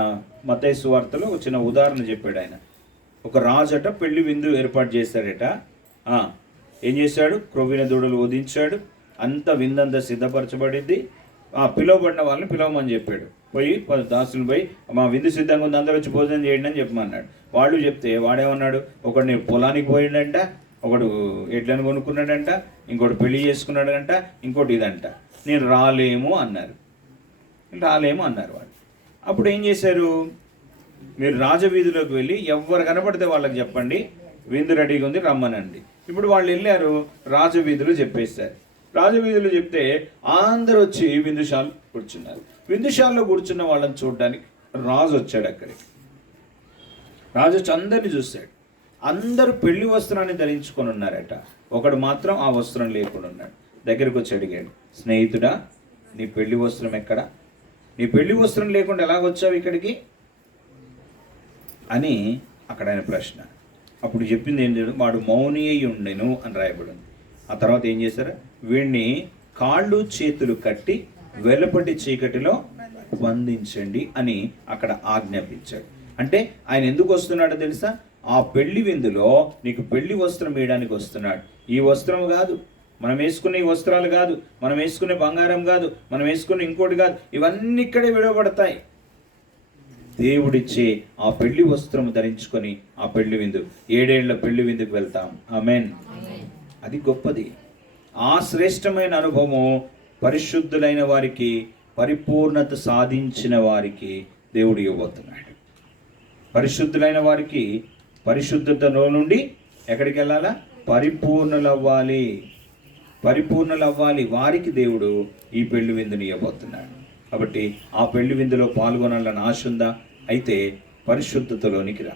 మత్తయి సువార్తలో వచ్చిన ఉదాహరణ చెప్పాడు. ఆయన ఒక రాజట పెళ్లి విందు ఏర్పాటు చేశాడట. ఏం చేశాడు? క్రొవ్విన దూడలు వధించాడు. అంత విందంతా సిద్ధపరచబడింది. పిలువబడిన వాళ్ళని పిలవమని చెప్పాడు. పోయి దాసులు పోయి మా విందు సిద్ధంగా ఉంది, అందరూ వచ్చి భోజనం చేయండి అని చెప్పమన్నాడు. వాళ్ళు చెప్తే వాడేమన్నాడు, ఒకడిని పొలానికి పోయిండంట, ఒకడు ఎడ్లను కొనుక్కున్నాడంట, ఇంకోటి పెళ్లి చేసుకున్నాడంట, ఇంకోటి ఇదంట. నేను రాలేము అన్నారు వాళ్ళు. అప్పుడు ఏం చేశారు? మీరు రాజవీధిలోకి వెళ్ళి ఎవరు కనపడితే వాళ్ళకి చెప్పండి, విందు రెడీగా ఉంది, రమ్మనండి. ఇప్పుడు వాళ్ళు వెళ్ళారు, రాజవీధులు చెప్పేశారు. రాజవీధులు చెప్తే అందరూ వచ్చి విందుశాలలో కూర్చున్నారు. విందుశాలలో కూర్చున్న వాళ్ళని చూడడానికి రాజు వచ్చాడు. అక్కడికి రాజు వచ్చి అందరినీ చూశాడు. అందరూ పెళ్లి వస్త్రాన్ని ధరించుకొని ఉన్నారట. ఒకడు మాత్రం ఆ వస్త్రం లేకుండా ఉన్నాడు. దగ్గరకు వచ్చి అడిగాడు, స్నేహితుడా, నీ పెళ్లి వస్త్రం ఎక్కడా? నీ పెళ్లి వస్త్రం లేకుండా ఎలాగొచ్చావు ఇక్కడికి అని అక్కడ ఆయన ప్రశ్న. అప్పుడు చెప్పింది ఏం చేయడం, వాడు మౌని అయి ఉండెను అని రాయబడింది. ఆ తర్వాత ఏం చేశారు? వీడిని కాళ్ళు చేతులు కట్టి వెలుపటి చీకటిలో బంధించండి అని అక్కడ ఆజ్ఞాపించాడు. అంటే ఆయన ఎందుకు వస్తున్నాడో తెలుసా? ఆ పెళ్లి విందులో నీకు పెళ్లి వస్త్రం వేయడానికి వస్తున్నాడు. ఈ వస్త్రం కాదు, మనం వేసుకునే ఈ వస్త్రాలు కాదు, మనం వేసుకునే బంగారం కాదు, మనం వేసుకునే ఇంకోటి కాదు, ఇవన్నీ ఇక్కడే విడవబడతాయి. దేవుడిచ్చే ఆ పెళ్లి వస్త్రం ధరించుకొని ఆ పెళ్లి విందు, 7 ఏళ్ల పెళ్లి విందుకు వెళ్తాం. ఆమేన్. అది గొప్పది. ఆ శ్రేష్టమైన అనుభవం పరిశుద్ధులైన వారికి, పరిపూర్ణత సాధించిన వారికి దేవుడు ఇవ్వబోతున్నాడు. పరిశుద్ధులైన వారికి పరిశుద్ధతలో నుండి ఎక్కడికి వెళ్ళాలా? పరిపూర్ణులవ్వాలి. వారికి దేవుడు ఈ పెళ్లి విందుని ఇవ్వబోతున్నాడు. కాబట్టి ఆ పెళ్లి విందులో పాల్గొనాలని ఆశ ఉందా? అయితే పరిశుద్ధతలోనికి రా.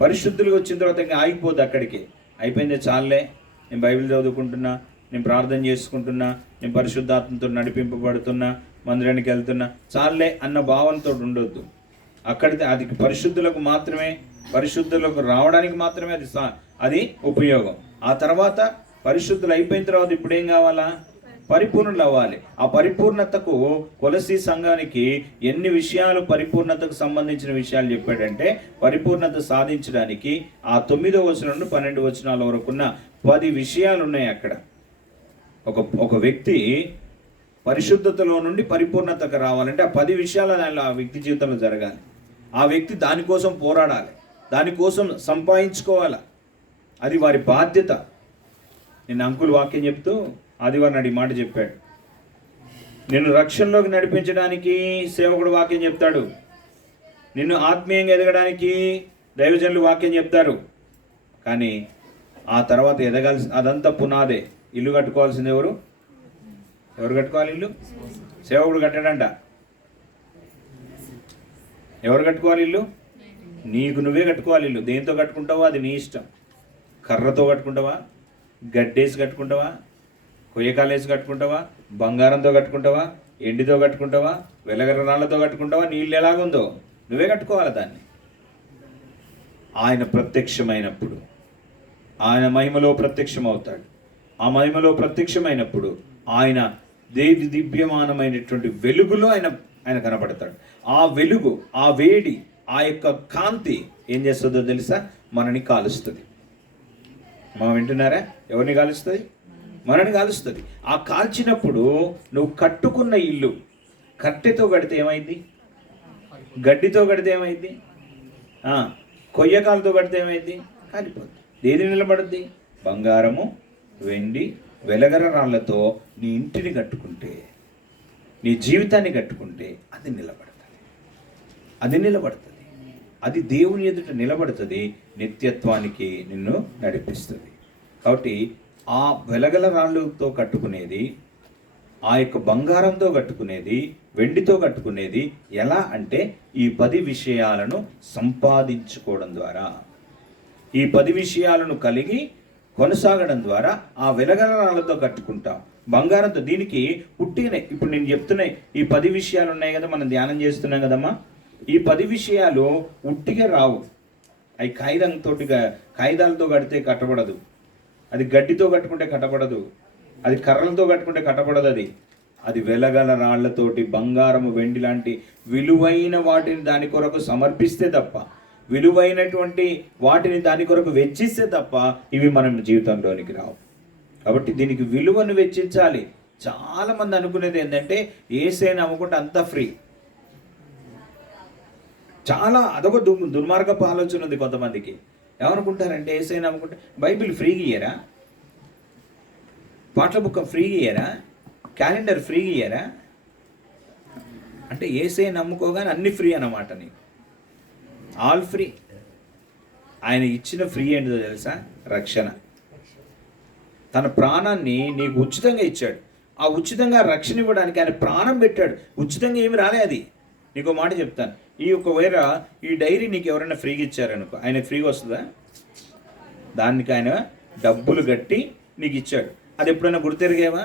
పరిశుద్ధులుగా వచ్చిన తర్వాత ఇంకా ఆగిపోద్దు అక్కడికి. అయిపోయింది, చాలే, నేను బైబిల్ చదువుకుంటున్నా, నేను ప్రార్థన చేసుకుంటున్నా, నేను పరిశుద్ధాత్మతో నడిపింపబడుతున్నా, మందిరానికి వెళ్తున్నా, చాలే అన్న భావనతో ఉండొద్దు. అది పరిశుద్ధులకు మాత్రమే, పరిశుద్ధులకు రావడానికి మాత్రమే అది ఉపయోగం. ఆ తర్వాత పరిశుద్ధులు అయిపోయిన తర్వాత ఇప్పుడు ఏం కావాలా? పరిపూర్ణులు అవ్వాలి. ఆ పరిపూర్ణతకు కొలసీ సంఘానికి ఎన్ని విషయాలు, పరిపూర్ణతకు సంబంధించిన విషయాలు చెప్పాడంటే, పరిపూర్ణత సాధించడానికి ఆ 9వ వచనం నుండి 12 వచనాల వరకున్న 10 విషయాలు ఉన్నాయి అక్కడ. ఒక వ్యక్తి పరిశుద్ధతలో నుండి పరిపూర్ణతకు రావాలంటే ఆ 10 విషయాలు ఆ వ్యక్తి జీవితంలో జరగాలి. ఆ వ్యక్తి దానికోసం పోరాడాలి, దానికోసం సంపాదించుకోవాలి. అది వారి బాధ్యత. నేను అంకుల్ వాక్యం చెప్తూ ఆదివారం నాడు ఈ మాట చెప్పాడు. నిన్ను రక్షణలోకి నడిపించడానికి సేవకుడు వాక్యం చెప్తాడు, నిన్ను ఆత్మీయంగా ఎదగడానికి దైవజనులు వాక్యం చెప్తారు. కానీ ఆ తర్వాత ఎదగాల్సి, అదంతా పునాదే. ఇల్లు కట్టుకోవాల్సింది ఎవరు కట్టుకోవాలి? ఇల్లు సేవకుడు కట్టాడంట. ఎవరు కట్టుకోవాలి ఇల్లు? నీకు నువ్వే కట్టుకోవాలి ఇల్లు. దేంతో కట్టుకుంటావో అది నీ ఇష్టం. కర్రతో కట్టుకుంటావా, గడ్డేసి కట్టుకుంటావా, కొయ్యకాలేసి కట్టుకుంటావా, బంగారంతో కట్టుకుంటావా, ఎండితో కట్టుకుంటావా, వెలగర రాళ్లతో కట్టుకుంటావా, నీళ్ళు ఎలాగుందో నువ్వే కట్టుకోవాలి దాన్ని. ఆయన ప్రత్యక్షమైనప్పుడు, ఆయన మహిమలో ప్రత్యక్షమవుతాడు. ఆ మహిమలో ప్రత్యక్షమైనప్పుడు ఆయన దేవి దివ్యమానమైనటువంటి వెలుగులో ఆయన కనబడతాడు. ఆ వెలుగు, ఆ వేడి, ఆ యొక్క కాంతి ఏం చేస్తుందో తెలుసా? మనని కాలుస్తుంది. మనం వింటున్నారా? ఎవరిని కాలుస్తుంది? మనని కాలుస్తుంది. ఆ కాల్చినప్పుడు నువ్వు కట్టుకున్న ఇల్లు కట్టెతో కడితే ఏమైంది? గడ్డితో కడితే ఏమైంది? కొయ్యకాలతో కడితే ఏమైంది? కాలిపోద్ది. దేని నిలబడుద్ది? బంగారము, వెండి, వెలగర రాళ్లతో నీ ఇంటిని కట్టుకుంటే, నీ జీవితాన్ని కట్టుకుంటే అది నిలబడుతుంది. అది నిలబడుతుంది. అది దేవుని ఎదుట నిలబడుతుంది. నిత్యత్వానికి నిన్ను నడిపిస్తుంది. కాబట్టి ఆ వెలగల రాళ్ళతో కట్టుకునేది, ఆ యొక్క బంగారంతో కట్టుకునేది, వెండితో కట్టుకునేది ఎలా అంటే ఈ 10 విషయాలను సంపాదించుకోవడం ద్వారా, ఈ 10 విషయాలను కలిగి కొనసాగడం ద్వారా ఆ వెలగల రాళ్ళతో కట్టుకుంటాం. బంగారంతో దీనికి పుట్టినే ఇప్పుడు నేను చెప్తున్నాయి. ఈ 10 విషయాలు ఉన్నాయి కదా, మనం ధ్యానం చేస్తున్నాం కదమ్మా. ఈ 10 విషయాలు ఉట్టిగా రావు. అవి కాగితాలతో కడితే కట్టబడదు. అది గడ్డితో కట్టుకుంటే కట్టబడదు. అది కర్రలతో కట్టుకుంటే కట్టబడదు. అది వెలగల రాళ్లతోటి, బంగారము, వెండి లాంటి విలువైన వాటిని దాని కొరకు సమర్పిస్తే తప్ప, విలువైనటువంటి వాటిని దాని కొరకు వెచ్చిస్తే తప్ప ఇవి మనం జీవితంలోనికి రావు. కాబట్టి దీనికి విలువను వెచ్చించాలి. చాలామంది అనుకునేది ఏంటంటే యేసయ్యని నమ్ముకుంటే అంతా ఫ్రీ. అదొక దుర్మార్గపు ఆలోచన ఉంది కొంతమందికి. ఏమనుకుంటారంటే యేసయ్యని నమ్ముకుంటే బైబిల్ ఫ్రీగా ఇయ్యరా, పాటల బుక్ ఫ్రీగా ఇయ్యరా, క్యాలెండర్ ఫ్రీగా ఇయ్యరా అంటే యేసయ్యని నమ్ముకోగానే అన్ని ఫ్రీ అన్నమాట. నీకు ఆల్ ఫ్రీ. ఆయన ఇచ్చిన ఫ్రీ ఏంటో తెలుసా? రక్షణ. తన ప్రాణాన్ని నీకు ఉచితంగా ఇచ్చాడు. ఆ ఉచితంగా రక్షణ ఇవ్వడానికి ఆయన ప్రాణం పెట్టాడు. ఉచితంగా ఏమి రాలే. అది నీకు మాట చెప్తాను. ఈ డైరీ నీకు ఎవరైనా ఫ్రీగా ఇచ్చారనుకో, ఆయనకు ఫ్రీగా వస్తుందా? దానికి ఆయన డబ్బులు కట్టి నీకు ఇచ్చాడు. అది ఎప్పుడైనా గుర్తెరిగేవా?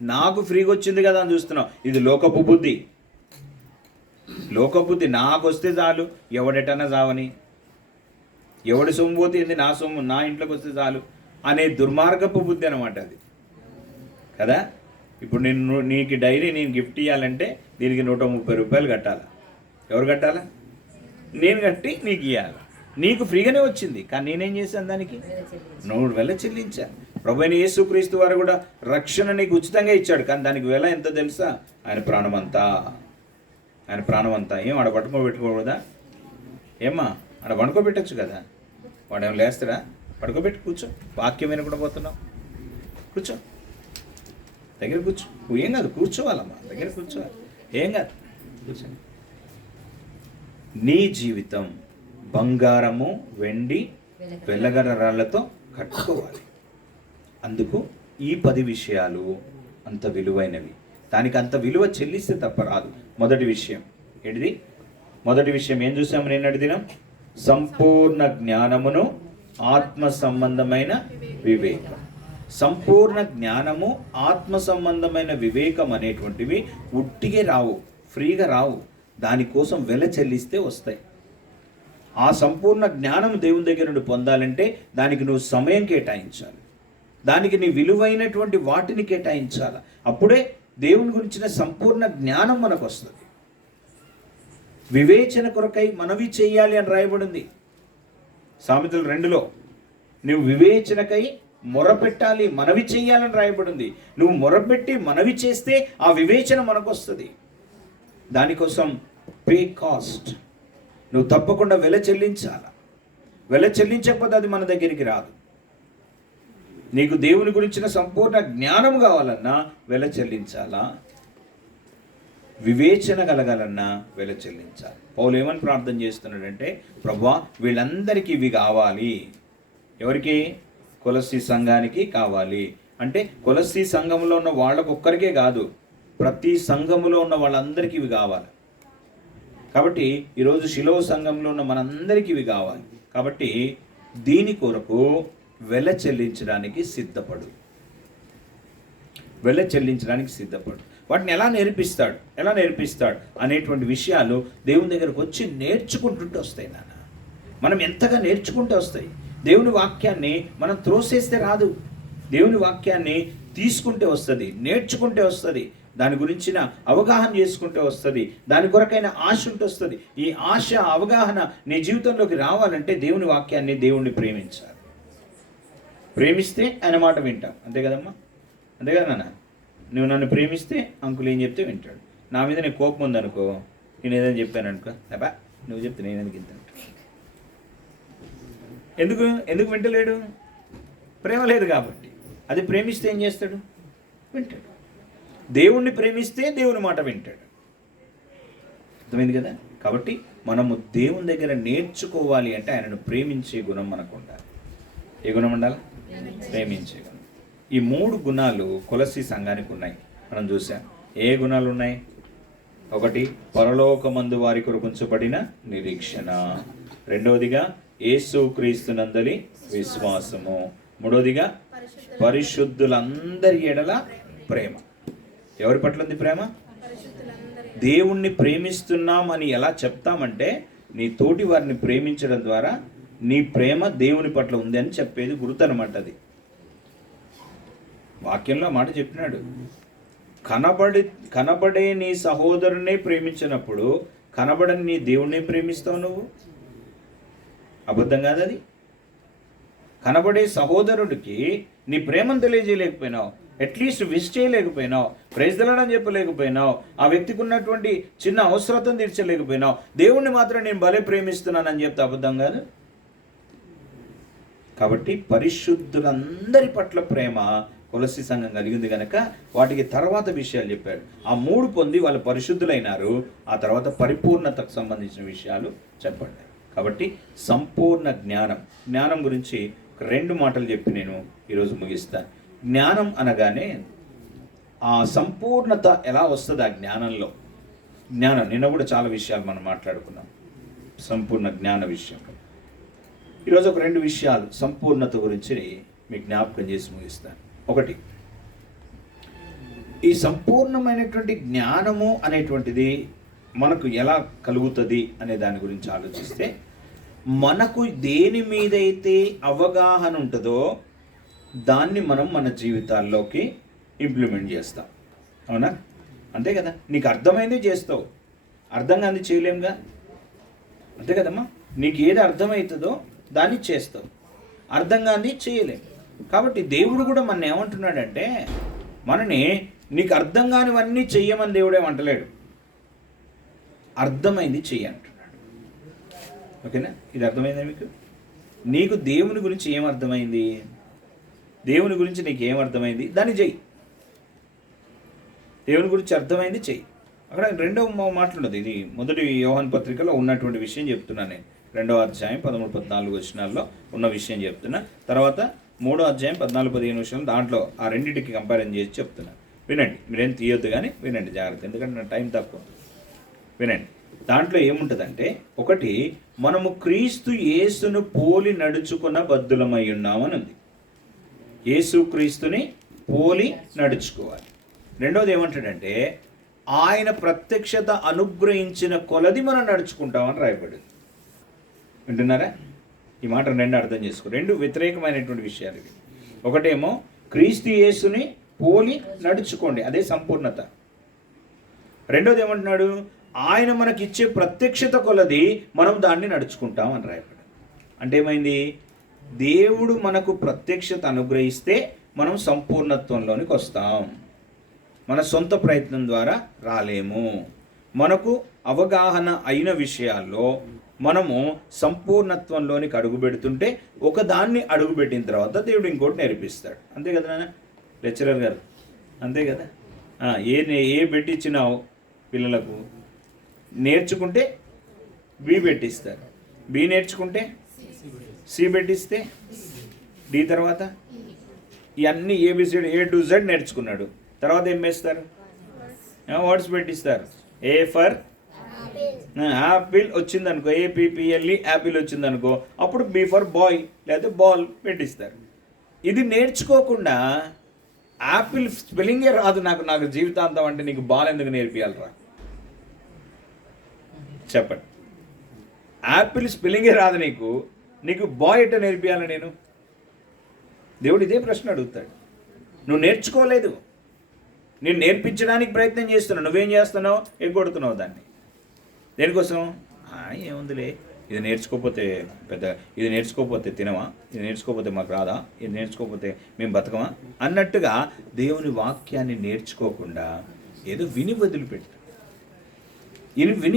నాకు ఫ్రీగా వచ్చింది కదా అని చూస్తున్నావు. ఇది లోకపు బుద్ధి. నాకు వస్తే చాలు, ఎవడెటన్నా చావని, ఎవడి సొమ్ము పోతే ఏంది, నా సొమ్ము నా ఇంట్లోకి వస్తే చాలు అనే దుర్మార్గపు బుద్ధి అనమాట అది కదా. ఇప్పుడు నీకు డైరీ నేను గిఫ్ట్ ఇవ్వాలంటే దీనికి 130 రూపాయలు కట్టాలి. ఎవరు కట్టాలా? నేను కట్టి నీకు ఇవ్వాలి. నీకు ఫ్రీగానే వచ్చింది, కానీ నేనేం చేశాను? దానికి 100 వెల చెల్లించాను. ప్రభువైన యేసుక్రీస్తు వారు కూడా రక్షణ నీకు ఉచితంగా ఇచ్చాడు, కానీ దానికి వెల ఎంత తెలుసా? ఆయన ప్రాణమంతా. ఏం ఆడ పట్టుకోబెట్టుకోకూడదా? ఏమ్మా ఆడ పడుకోబెట్టచ్చు కదా. వాడు ఏమో లేస్తాడా? పడుకోబెట్టి కూర్చో. వాక్యం వినకుండా పోతున్నావు, కూర్చో, దగ్గర కూర్చో. ఏం కాదు, కూర్చోవాలమ్మా, దగ్గర కూర్చోవాలి, ఏం కాదు, కూర్చో. నీ జీవితం బంగారము, వెండి, వెలగల రాళ్లతో కట్టుకోవాలి. అందుకు ఈ 10 విషయాలు అంత విలువైనవి. దానికి అంత విలువ చెల్లిస్తే తప్ప రాదు. మొదటి విషయం ఏంటిది? మొదటి విషయం ఏం చూసాము నిన్నటి దినం? సంపూర్ణ జ్ఞానమును, ఆత్మ సంబంధమైన వివేకం. సంపూర్ణ జ్ఞానము, ఆత్మ సంబంధమైన వివేకం అనేటువంటివి ఉట్టిగే రావు, ఫ్రీగా రావు. దానికోసం వెల చెల్లిస్తే వస్తాయి. ఆ సంపూర్ణ జ్ఞానం దేవుని దగ్గర నుండి పొందాలంటే దానికి నువ్వు సమయం కేటాయించాలి. దానికి నీ విలువైనటువంటి వాటిని కేటాయించాలి. అప్పుడే దేవుని గురించిన సంపూర్ణ జ్ఞానం మనకు వస్తుంది. వివేచన కొరకై మనవి చేయాలి అని రాయబడింది సామెతలు 2లో. నువ్వు వివేచనకై మొరపెట్టాలి, మనవి చేయాలని రాయబడింది. నువ్వు మొరపెట్టి మనవి చేస్తే ఆ వివేచన మనకు వస్తుంది. దానికోసం పే కాస్ట్. నువ్వు తప్పకుండా వెల చెల్లించాలి. వెల చెల్లించకపోతే అది మన దగ్గరికి రాదు. నీకు దేవుని గురించిన సంపూర్ణ జ్ఞానం కావాలన్నా వెల చెల్లించాలా, వివేచన కలగాలన్నా వెల చెల్లించాలి. పౌలు ఏమని ప్రార్థన చేస్తున్నాడంటే, ప్రభువా వీళ్ళందరికీ ఇవి కావాలి. ఎవరికి? కొలస్సీ సంఘానికి కావాలి. అంటే కొలస్సీ సంఘంలో ఉన్న వాళ్ళకొక్కరికే కాదు, ప్రతి సంఘములో ఉన్న వాళ్ళందరికీ ఇవి కావాలి. కాబట్టి ఈరోజు షిలోహు సంఘంలో ఉన్న మనందరికీ ఇవి కావాలి. కాబట్టి దీని కొరకు వెల చెల్లించడానికి సిద్ధపడు. వాటిని ఎలా నేర్పిస్తాడు అనేటువంటి విషయాలు దేవుని దగ్గరకు వచ్చి నేర్చుకుంటుంటూ వస్తాయి నాన్న. మనం ఎంతగా నేర్చుకుంటే వస్తాయి. దేవుని వాక్యాన్ని మనం త్రోసేస్తే రాదు. దేవుని వాక్యాన్ని తీసుకుంటే వస్తుంది, నేర్చుకుంటే వస్తుంది, దాని గురించిన అవగాహన చేసుకుంటే వస్తుంది, దాని కొరకైన ఆశ ఉంటే వస్తుంది. ఈ ఆశ, అవగాహన నీ జీవితంలోకి రావాలంటే దేవుని వాక్యాన్ని, దేవుణ్ణి ప్రేమించాలి. ప్రేమిస్తే ఆయన మాట వింటాం. అంతే కదమ్మా? అంతే కదా నాన్న? నువ్వు నన్ను ప్రేమిస్తే అంకుల్ ఏం చెప్తే వింటాడు. నా మీద నీకు కోపం ఉందనుకో, నేను ఏదైనా చెప్పాను అనుకో, అబ్బా నువ్వు చెప్తే నేను ఎందుకు ఇంత ఎందుకు వింటలేడు? ప్రేమ లేదు కాబట్టి. అది ప్రేమిస్తే ఏం చేస్తాడు? వింటాడు. దేవుణ్ణి ప్రేమిస్తే దేవుని మాట వింటాడు. అర్థమైంది కదా? కాబట్టి మనము దేవుని దగ్గర నేర్చుకోవాలి అంటే ఆయనను ప్రేమించే గుణం మనకు ఉండాలి. ఏ గుణం ఉండాలి? ప్రేమించే గుణం. ఈ 3 గుణాలు కొలస్సీ సంఘానికి ఉన్నాయి. మనం చూసాం. ఏ గుణాలు ఉన్నాయి? 1, పరలోకమందు వారి కొరకు ఉంచబడిన నిరీక్షణ. 2వదిగా యేసుక్రీస్తునందలి విశ్వాసము. 3వదిగా పరిశుద్ధులందరి ఎడల ప్రేమ. ఎవరి పట్ల ఉంది ప్రేమ? దేవుణ్ణి ప్రేమిస్తున్నామని ఎలా చెప్తామంటే నీ తోటి వారిని ప్రేమించడం ద్వారా నీ ప్రేమ దేవుని పట్ల ఉంది అని చెప్పేది గుర్తు అనమాట. అది వాక్యంలో మాట చెప్పినాడు. కనబడే నీ సహోదరునే ప్రేమించినప్పుడు కనబడని నీ దేవుణ్ణి ప్రేమిస్తావు నువ్వు. అబద్ధం కాదు అది. కనబడే సహోదరుడికి నీ ప్రేమను తెలియజేయలేకపోయినావు, అట్లీస్ట్ విష్ చేయలేకపోయినావు, ప్రైజ్ తెలడం చెప్పలేకపోయినావు, ఆ వ్యక్తికి ఉన్నటువంటి చిన్న అవసరతను తీర్చలేకపోయినావు. దేవుణ్ణి మాత్రం నేను భలే ప్రేమిస్తున్నానని చెప్తే అబద్ధం కాదు. కాబట్టి పరిశుద్ధులందరి పట్ల ప్రేమ కొలస్సీ సంఘం కలిగింది కనుక వాటికి తర్వాత విషయాలు చెప్పాడు. ఆ 3 పొంది వాళ్ళు పరిశుద్ధులైనారు. ఆ తర్వాత పరిపూర్ణతకు సంబంధించిన విషయాలు చెప్పండి. కాబట్టి సంపూర్ణ జ్ఞానం గురించి 2 మాటలు చెప్పి నేను ఈరోజు ముగిస్తాను. జ్ఞానం అనగానే ఆ సంపూర్ణత ఎలా వస్తుంది ఆ జ్ఞానంలో? నిన్న కూడా చాలా విషయాలు మనం మాట్లాడుకున్నాం సంపూర్ణ జ్ఞాన విషయంలో. ఈరోజు ఒక 2 విషయాలు సంపూర్ణత గురించి మీకు జ్ఞాపకం చేసి ముగిస్తాను. 1, ఈ సంపూర్ణమైనటువంటి జ్ఞానము అనేటువంటిది మనకు ఎలా కలుగుతుంది అనే దాని గురించి ఆలోచిస్తే, మనకు దేని మీదైతే అవగాహన ఉంటుందో దాన్ని మనం మన జీవితాల్లోకి ఇంప్లిమెంట్ చేస్తాం. అవునా? అంతే కదా? నీకు అర్థమైంది చేస్తావు, అర్థం కాని చేయలేముగా. అంతే కదమ్మా? నీకు ఏది అర్థమవుతుందో దాన్ని చేస్తావు, అర్థం కాని చేయలేము. కాబట్టి దేవుడు కూడా మన ఏమంటున్నాడంటే, మనని నీకు అర్థం కానివన్నీ చెయ్యమని దేవుడు ఏమంటలేడు, అర్థమైంది చెయ్యి అంటున్నాడు. ఓకేనా? ఇది అర్థమైందా మీకు? నీకు దేవుని గురించి ఏం అర్థమైంది, దేవుని గురించి నీకు ఏం అర్థమైంది దాన్ని చెయ్యి. దేవుని గురించి అర్థమైంది చెయ్యి. అక్కడ 2వ మాట్లాడదు. ఇది మొదటి యోహాను పత్రికలో ఉన్నటువంటి విషయం చెప్తున్నాను నేను. 2వ అధ్యాయం 13-14 వచనాల్లో ఉన్న విషయం చెప్తున్నా. తర్వాత 3వ అధ్యాయం 14-15 వచనాలు దాంట్లో ఆ రెండింటికి కంపారిజన్ చేసి చెప్తున్నా. వినండి, మీరేం తీయొద్దు కానీ వినండి జాగ్రత్త, ఎందుకంటే నా టైం తక్కువ. వినండి. దాంట్లో ఏముంటుందంటే, 1, మనము క్రీస్తు యేసును పోలి నడుచుకున్న బద్ధులమై ఉన్నామని ఉంది. యేసు క్రీస్తుని పోలి నడుచుకోవాలి. 2వది ఏమంటాడంటే, ఆయన ప్రత్యక్షత అనుగ్రహించిన కొలది మనం నడుచుకుంటామని రాయబడింది. వింటున్నారా? ఈ మాట 2 అర్థం చేసుకో. 2 వ్యతిరేకమైనటువంటి విషయాలు ఇవి. 1 క్రీస్తు యేసుని పోలి నడుచుకోండి, అదే సంపూర్ణత. 2వది ఏమంటున్నాడు, ఆయన మనకిచ్చే ప్రత్యక్షత కొలది మనం దాన్ని నడుచుకుంటాం అని రాయబడింది. అంటే ఏమైంది? దేవుడు మనకు ప్రత్యక్షత అనుగ్రహిస్తే మనం సంపూర్ణత్వంలోనికి వస్తాం. మన సొంత ప్రయత్నం ద్వారా రాలేము. మనకు అవగాహన అయిన విషయాల్లో మనము సంపూర్ణత్వంలోనికి అడుగుపెడుతుంటే, ఒకదాన్ని అడుగుపెట్టిన తర్వాత దేవుడు ఇంకోటి నేర్పిస్తాడు. అంతే కదా నాన్న లెక్చరర్ గారు? అంతే కదా? ఏ పెట్టించినావు పిల్లలకు, నేర్చుకుంటే బి పెట్టిస్తారు, బి నేర్చుకుంటే సి పెట్టిస్తే డి, తర్వాత ఇవన్నీ ఏబిసిడి A to Z నేర్చుకున్నాడు. తర్వాత ఏం వేస్తారు? వర్డ్స్ పెట్టిస్తారు. ఏ ఫర్ యాపిల్ వచ్చిందనుకో, APPLE యాపిల్ వచ్చిందనుకో, అప్పుడు B ఫర్ బాయ్ లేకపోతే బాల్ పెట్టిస్తారు. ఇది నేర్చుకోకుండా యాపిల్ స్పెల్లింగే రాదు నాకు జీవితాంతం అంటే నీకు బాల్ ఎందుకు నేర్పియాలరా? చెప్పండి. యాపిల్ స్పెల్లింగే రాదు నీకు, నీకు బాయ్ ఎట్ట నేర్పియాలి నేను? దేవుడు ఇదే ప్రశ్న అడుగుతాడు. నువ్వు నేర్చుకోలేదు, నేను నేర్పించడానికి ప్రయత్నం చేస్తున్నావు, నువ్వేం చేస్తున్నావు? ఎగ్గొడుతున్నావు దాన్ని. దేనికోసం? ఏముందిలే, ఇది నేర్చుకోకపోతే ఇది నేర్చుకోకపోతే తినవా, ఇది నేర్చుకోకపోతే మాకు రాదా, ఇది నేర్చుకోకపోతే మేము బతకమా అన్నట్టుగా దేవుని వాక్యాన్ని నేర్చుకోకుండా ఏదో విని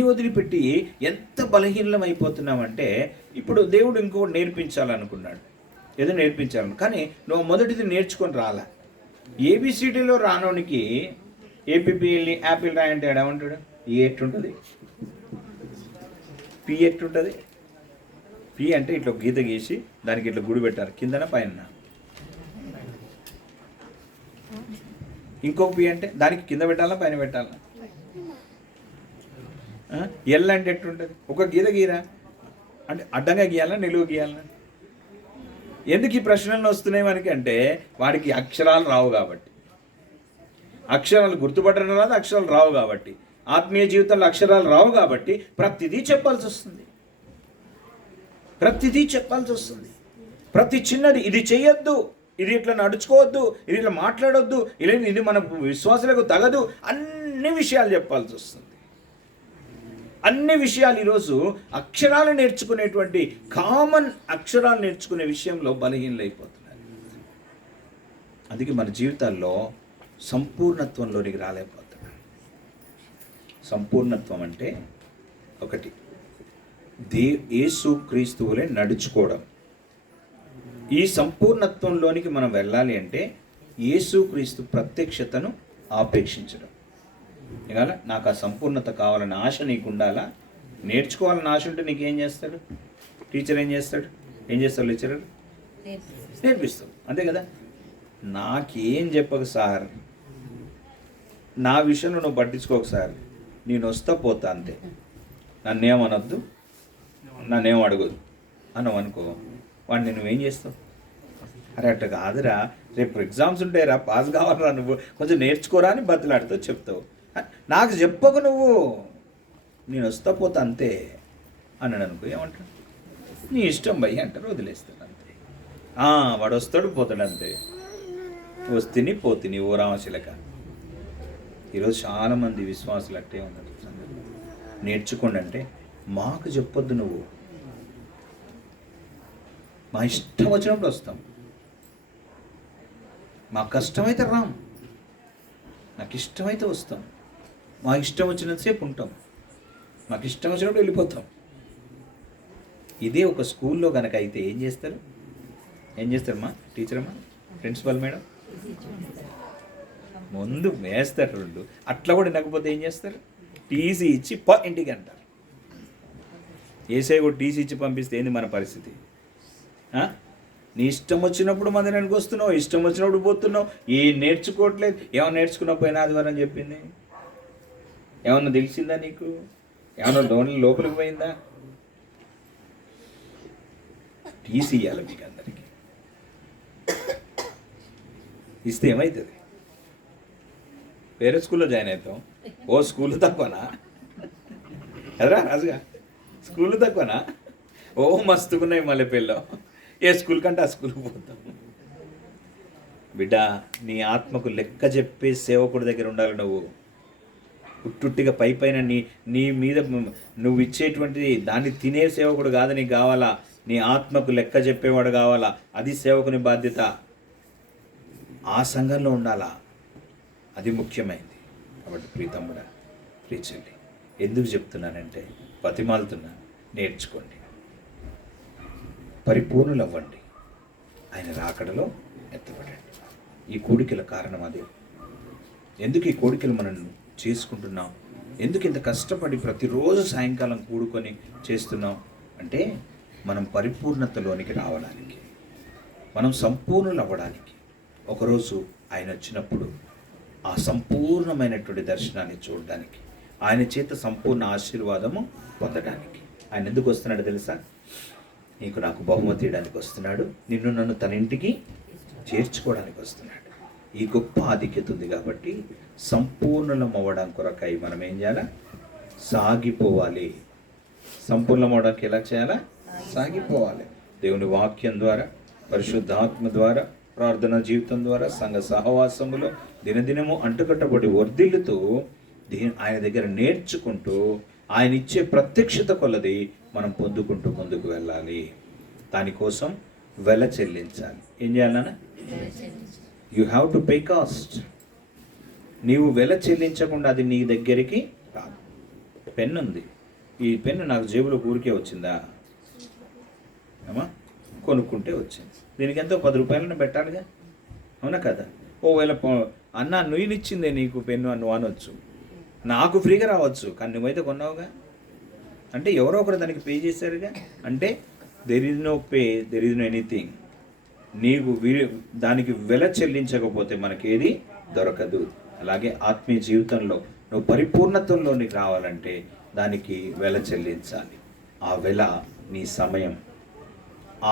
వదిలిపెట్టి ఎంత బలహీనం అయిపోతున్నామంటే, ఇప్పుడు దేవుడు ఇంకోటి నేర్పించాలనుకున్నాడు, ఏదో నేర్పించాలను, కానీ నువ్వు మొదటిది నేర్చుకొని రాలా. ఏబిసిడీలో రానోనికి ఏపీఎల్ని యాపిల్ రాయంటే ఏమంటాడు? ఈ ఎట్టుంటుంది, పి ఎట్టుంటుంది? పి అంటే ఇట్లా గీత గీసి దానికి ఇట్లా గుడి పెట్టారు, కిందన పైన. ఇంకొక పి అంటే దానికి కింద పెట్టాలా పైన పెట్టాలా? ఎల్ అంటే ఎట్టుంటుంది? ఒక గీత గీరా అంటే అడ్డంగా గీయాలా నిలువ గీయాలా? ఎందుకు ఈ ప్రశ్నలు వస్తున్నాయి మనకి అంటే, వాడికి అక్షరాలు రావు కాబట్టి, అక్షరాలు గుర్తుపట్టడం రాదు, అక్షరాలు రావు కాబట్టి, ఆత్మీయ జీవితంలో అక్షరాలు రావు కాబట్టి ప్రతిదీ చెప్పాల్సి వస్తుంది. ప్రతి చిన్నది, ఇది చేయొద్దు, ఇది ఇట్లా నడుచుకోవద్దు, ఇది ఇట్లా మాట్లాడొద్దు, ఇది మన విశ్వాసాలకు తగదు, అన్ని విషయాలు చెప్పాల్సి వస్తుంది. అన్ని విషయాలు ఈరోజు అక్షరాలు నేర్చుకునేటువంటి కామన్ అక్షరాలు నేర్చుకునే విషయంలో బలహీనలైపోతున్నారు. అందుకే మన జీవితాల్లో సంపూర్ణత్వంలోనికి రాలేకపోతున్నారు. సంపూర్ణత్వం అంటే ఒకటి, యేసు క్రీస్తువులే నడుచుకోవడం. ఈ సంపూర్ణత్వంలోనికి మనం వెళ్ళాలి అంటే యేసు క్రీస్తు ప్రత్యక్షతను ఆపేక్షించడం. ఇవాళ నాకు ఆ సంపూర్ణత కావాలని ఆశ నీకు ఉండాలా? నేర్చుకోవాలని ఆశ ఉంటే నీకేం చేస్తాడు టీచర్? ఏం చేస్తాడు లెక్చరర్? నేర్పిస్తాం, అంతే కదా. నాకేం చెప్పక సార్, నా విషయంలో నువ్వు పట్టించుకోక సార్, నేను వస్తా పోతా అంతే, నన్నేమనొద్దు, నన్నేం అడగదు అన్నావు అనుకో, వాడిని నువ్వేం చేస్తావు? అరే అట్ట కాదురా, రేపు ఎగ్జామ్స్ ఉంటాయిరా, పాస్ కావాలరా, నువ్వు కొంచెం నేర్చుకోరా అని బతులాడుతూ చెప్తావు. నాకు చెప్పకు నువ్వు, నేను వస్తా పోతా అంతే అన్నాడు అనుకో, ఏమంటాడు? నీ ఇష్టం భయ్య అంటారు, వదిలేస్తాడు అంతే. వాడు వస్తాడు పోతాడు అంతే, వస్తేని పోతిని ఓ రామశిలక. ఈరోజు చాలామంది విశ్వాసులు అట్టే ఉన్నారు. నేర్చుకోండి అంటే మాకు చెప్పొద్దు, నువ్వు మా ఇష్టం వచ్చినప్పుడు వస్తాం, మాకు కష్టమైతే రాం, నాకు ఇష్టమైతే వస్తాం, మా ఇష్టం వచ్చినంతసేపు ఉంటాం, మాకు ఇష్టం వచ్చినప్పుడు వెళ్ళిపోతాం. ఇదే ఒక స్కూల్లో కనుక అయితే ఏం చేస్తారమ్మా టీచర్ అమ్మా, ప్రిన్సిపల్ మేడం? ముందు వేస్తారు రెండు, అట్లా కూడా వినకపోతే ఏం చేస్తారు? టీసీ ఇచ్చి ఇంటికి అంటారు. ఏసై కూడా టీసీ ఇచ్చి పంపిస్తే ఏంది మన పరిస్థితి? నీ ఇష్టం వచ్చినప్పుడు మందిరానికి వస్తున్నావు, ఇష్టం వచ్చినప్పుడు పోతున్నావు, ఏం నేర్చుకోవట్లేదు. ఏమన్నా నేర్చుకున్నావు పోయిన ఆదివారం చెప్పింది? ఏమన్నా తెలిసిందా నీకు? ఏమన్నా లోపలికి పోయిందా? టీసీ ఇవ్వాలి మీకు అందరికీ. ఇస్తే ఏమవుతుంది? వేరే స్కూల్లో జాయిన్ అవుతాం. ఓ స్కూల్ తక్కువనా ఎదరా రాజుగా? స్కూల్ తక్కువనా? ఓ మస్తుకున్నాయి మల్లెపల్లిలో, ఏ స్కూల్ కంటే ఆ స్కూల్కి పోతాం. బిడ్డ, నీ ఆత్మకు లెక్క చెప్పే సేవకుడి దగ్గర ఉండాలి. నువ్వు ఉట్టుట్టిగా పైన నీ మీద నువ్వు ఇచ్చేటువంటిది దాన్ని తినే సేవకుడు కాదు నీకు కావాలా. నీ ఆత్మకు లెక్క చెప్పేవాడు కావాలా. అది సేవకుని బాధ్యత. ఆ సంఘంలో ఉండాలా, అది ముఖ్యమైనది. కాబట్టి ప్రీతమ్ముడా, ప్రీచెల్లి, ఎందుకు చెప్తున్నానంటే బతిమాలుతున్నాను, నేర్చుకోండి, పరిపూర్ణులు అవ్వండి, ఆయన రాకడలో ఎత్తబడండి. ఈ కోడికల కారణం అదే. ఎందుకు ఈ కోడికలు మనం చేసుకుంటున్నాం? ఎందుకు ఇంత కష్టపడి ప్రతిరోజు సాయంకాలం కూడుకొని చేస్తున్నాం అంటే మనం పరిపూర్ణతలోనికి రావడానికి, మనం సంపూర్ణులు అవ్వడానికి. ఒకరోజు ఆయన వచ్చినప్పుడు ఆ సంపూర్ణమైనటువంటి దర్శనాన్ని చూడడానికి, ఆయన చేత సంపూర్ణ ఆశీర్వాదము పొందడానికి. ఆయన ఎందుకు వస్తున్నాడు తెలుసా? నీకు నాకు బహుమతి ఇవ్వడానికి వస్తున్నాడు, నిన్ను నన్ను తన ఇంటికి చేర్చుకోవడానికి వస్తున్నాడు. ఈ గొప్ప ఆధిక్యత ఉంది కాబట్టి సంపూర్ణం అవ్వడం కొరకై మనం ఏం చేయాలి? సంపూర్ణమవడానికి ఎలా చేయాలా? సాగిపోవాలి. దేవుని వాక్యం ద్వారా, పరిశుద్ధాత్మ ద్వారా, ప్రార్థన జీవితం ద్వారా, సంఘ సహవాసములో దినదినము అంటుకట్టబడి వర్ధిల్లుతూ ఆయన దగ్గర నేర్చుకుంటూ ఆయన ఇచ్చే ప్రత్యక్షత కొలది మనం పొందుకుంటూ ముందుకు వెళ్ళాలి. దానికోసం వెల చెల్లించాలి. ఏం చేయాలన్నా? You have to pay cost. నీవు వెల చెల్లించకుండా అది నీ దగ్గరికి రాదు. పెన్ను ఉంది, ఈ పెన్ను నాకు జేబులో ఊరికే వచ్చిందా? అమ్మా, కొనుక్కుంటే వచ్చింది. దీనికి ఎంతో 10 రూపాయలను పెట్టాలిగా, అవునా కదా? ఓవేళ అన్న నువ్వునిచ్చిందే నీకు పెన్ను అని అనొచ్చు, నాకు ఫ్రీగా రావచ్చు, కానీ నువ్వైతే కొన్నావుగా, అంటే ఎవరో ఒకరు దానికి పే చేశారుగా. అంటే there is no pay, there is no anything. నీకు దానికి వెల చెల్లించకపోతే మనకేది దొరకదు. అలాగే ఆత్మీయ జీవితంలో నువ్వు పరిపూర్ణతలోనికి రావాలంటే దానికి వెల చెల్లించాలి. ఆ వెల నీ సమయం,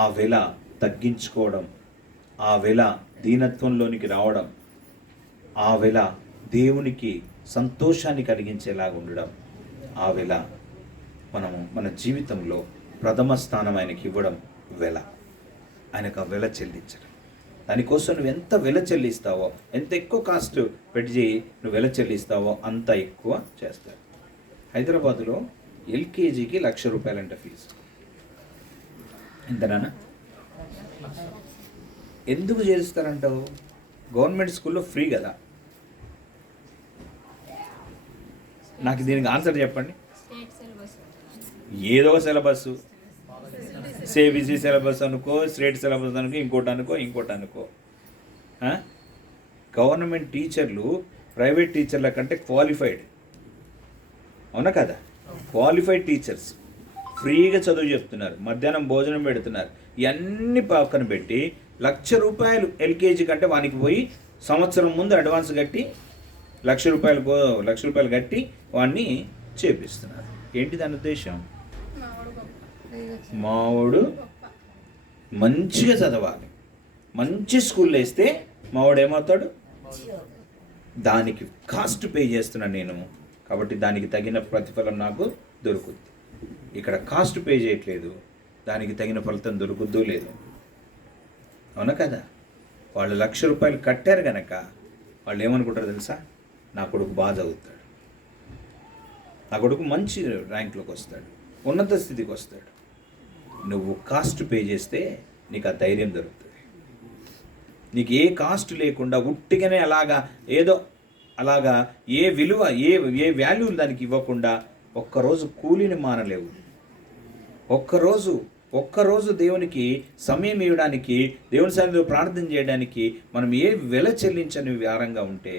ఆ వెల తగ్గించుకోవడం, ఆ వెల దీనత్వంలోనికి రావడం, ఆ వెల దేవునికి సంతోషాన్ని కలిగించేలాగా ఉండడం, ఆ వెల మనము మన జీవితంలో ప్రథమ స్థానం ఆయనకి ఇవ్వడం వెల. ఆయనకు ఆ వెల చెల్లించడం. దానికోసం నువ్వు ఎంత వెల చెల్లిస్తావో, ఎంత ఎక్కువ కాస్ట్ పెట్టి నువ్వు వెల చెల్లిస్తావో అంత ఎక్కువ చేస్తావు. హైదరాబాదులో ఎల్కేజీకి 1,00,000 రూపాయలంట ఫీజు. ఎంతనా? ఎందుకు చేస్తారంటావు? గవర్నమెంట్ స్కూల్లో ఫ్రీ కదా. నాకు దీనికి ఆన్సర్ చెప్పండి. ఏదో సిలబస్, సేబీసీ సిలబస్ అనుకో, స్టేట్ సిలబస్ అనుకో, ఇంకోటి అనుకో. గవర్నమెంట్ టీచర్లు ప్రైవేట్ టీచర్ల కంటే క్వాలిఫైడ్, అవునా కదా? క్వాలిఫైడ్ టీచర్స్ ఫ్రీగా చదువు చెప్తున్నారు, మధ్యాహ్నం భోజనం పెడుతున్నారు. ఇవన్నీ పక్కన పెట్టి 1,00,000 రూపాయలు ఎల్కేజీ కంటే వానికి పోయి సంవత్సరం ముందు అడ్వాన్స్ కట్టి 1,00,000 రూపాయలు కట్టి వాడిని చేపిస్తున్నారు. ఏంటి దాని ఉద్దేశం? మావాడు మంచిగా చదవాలి, మంచి స్కూల్లో వేస్తే మావాడు ఏమవుతాడు? దానికి కాస్ట్ పే చేస్తున్నాను నేను, కాబట్టి దానికి తగిన ప్రతిఫలం నాకు దొరుకుద్ది. ఇక్కడ కాస్ట్ పే చేయట్లేదు, దానికి తగిన ఫలితం దొరుకుద్దో లేదు, అవునా కదా? వాళ్ళు 1,00,000 రూపాయలు కట్టారు కనుక వాళ్ళు ఏమనుకుంటారు తెలుసా? నా కొడుకు బాగా చదువుతాడు, నా కొడుకు మంచి ర్యాంక్లోకి వస్తాడు, ఉన్నత స్థితికి వస్తాడు. నువ్వు కాస్ట్ పే చేస్తే నీకు ఆ ధైర్యం దొరుకుతుంది. నీకు ఏ కాస్ట్ లేకుండా ఉట్టిగానే అలాగా ఏ విలువ, ఏ వాల్యూ దానికి ఇవ్వకుండా ఒక్కరోజు కూలిని మానలేవు. ఒక్కరోజు దేవునికి సమయం ఇవ్వడానికి, దేవుని సన్నిధిలో ప్రార్థన చేయడానికి మనం ఏ వెల చెల్లించని వారంగా ఉంటే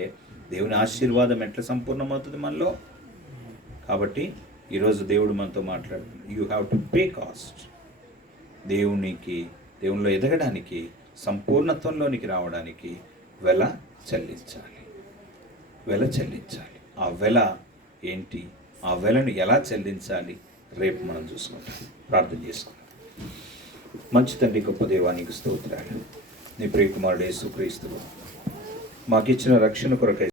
దేవుని ఆశీర్వాదం ఎట్లా సంపూర్ణమవుతుంది మనలో? కాబట్టి ఈరోజు దేవుడు మనతో మాట్లాడుతున్నాడు. You have to pay cost. దేవునిలో ఎదగడానికి, సంపూర్ణత్వంలోనికి రావడానికి వెల చెల్లించాలి. ఆ వెల ఏంటి? ఆ వెలను ఎలా చెల్లించాలి? రేపు మనం చూసుకుంటాం. ప్రార్థన చేసుకుంటాం. మంచి తండ్రి, గొప్ప దేవానికి స్తోత్రాలు. నీ ప్రియకుమారుడు యేసుక్రీస్తు మాకిచ్చిన రక్షణ కొరకై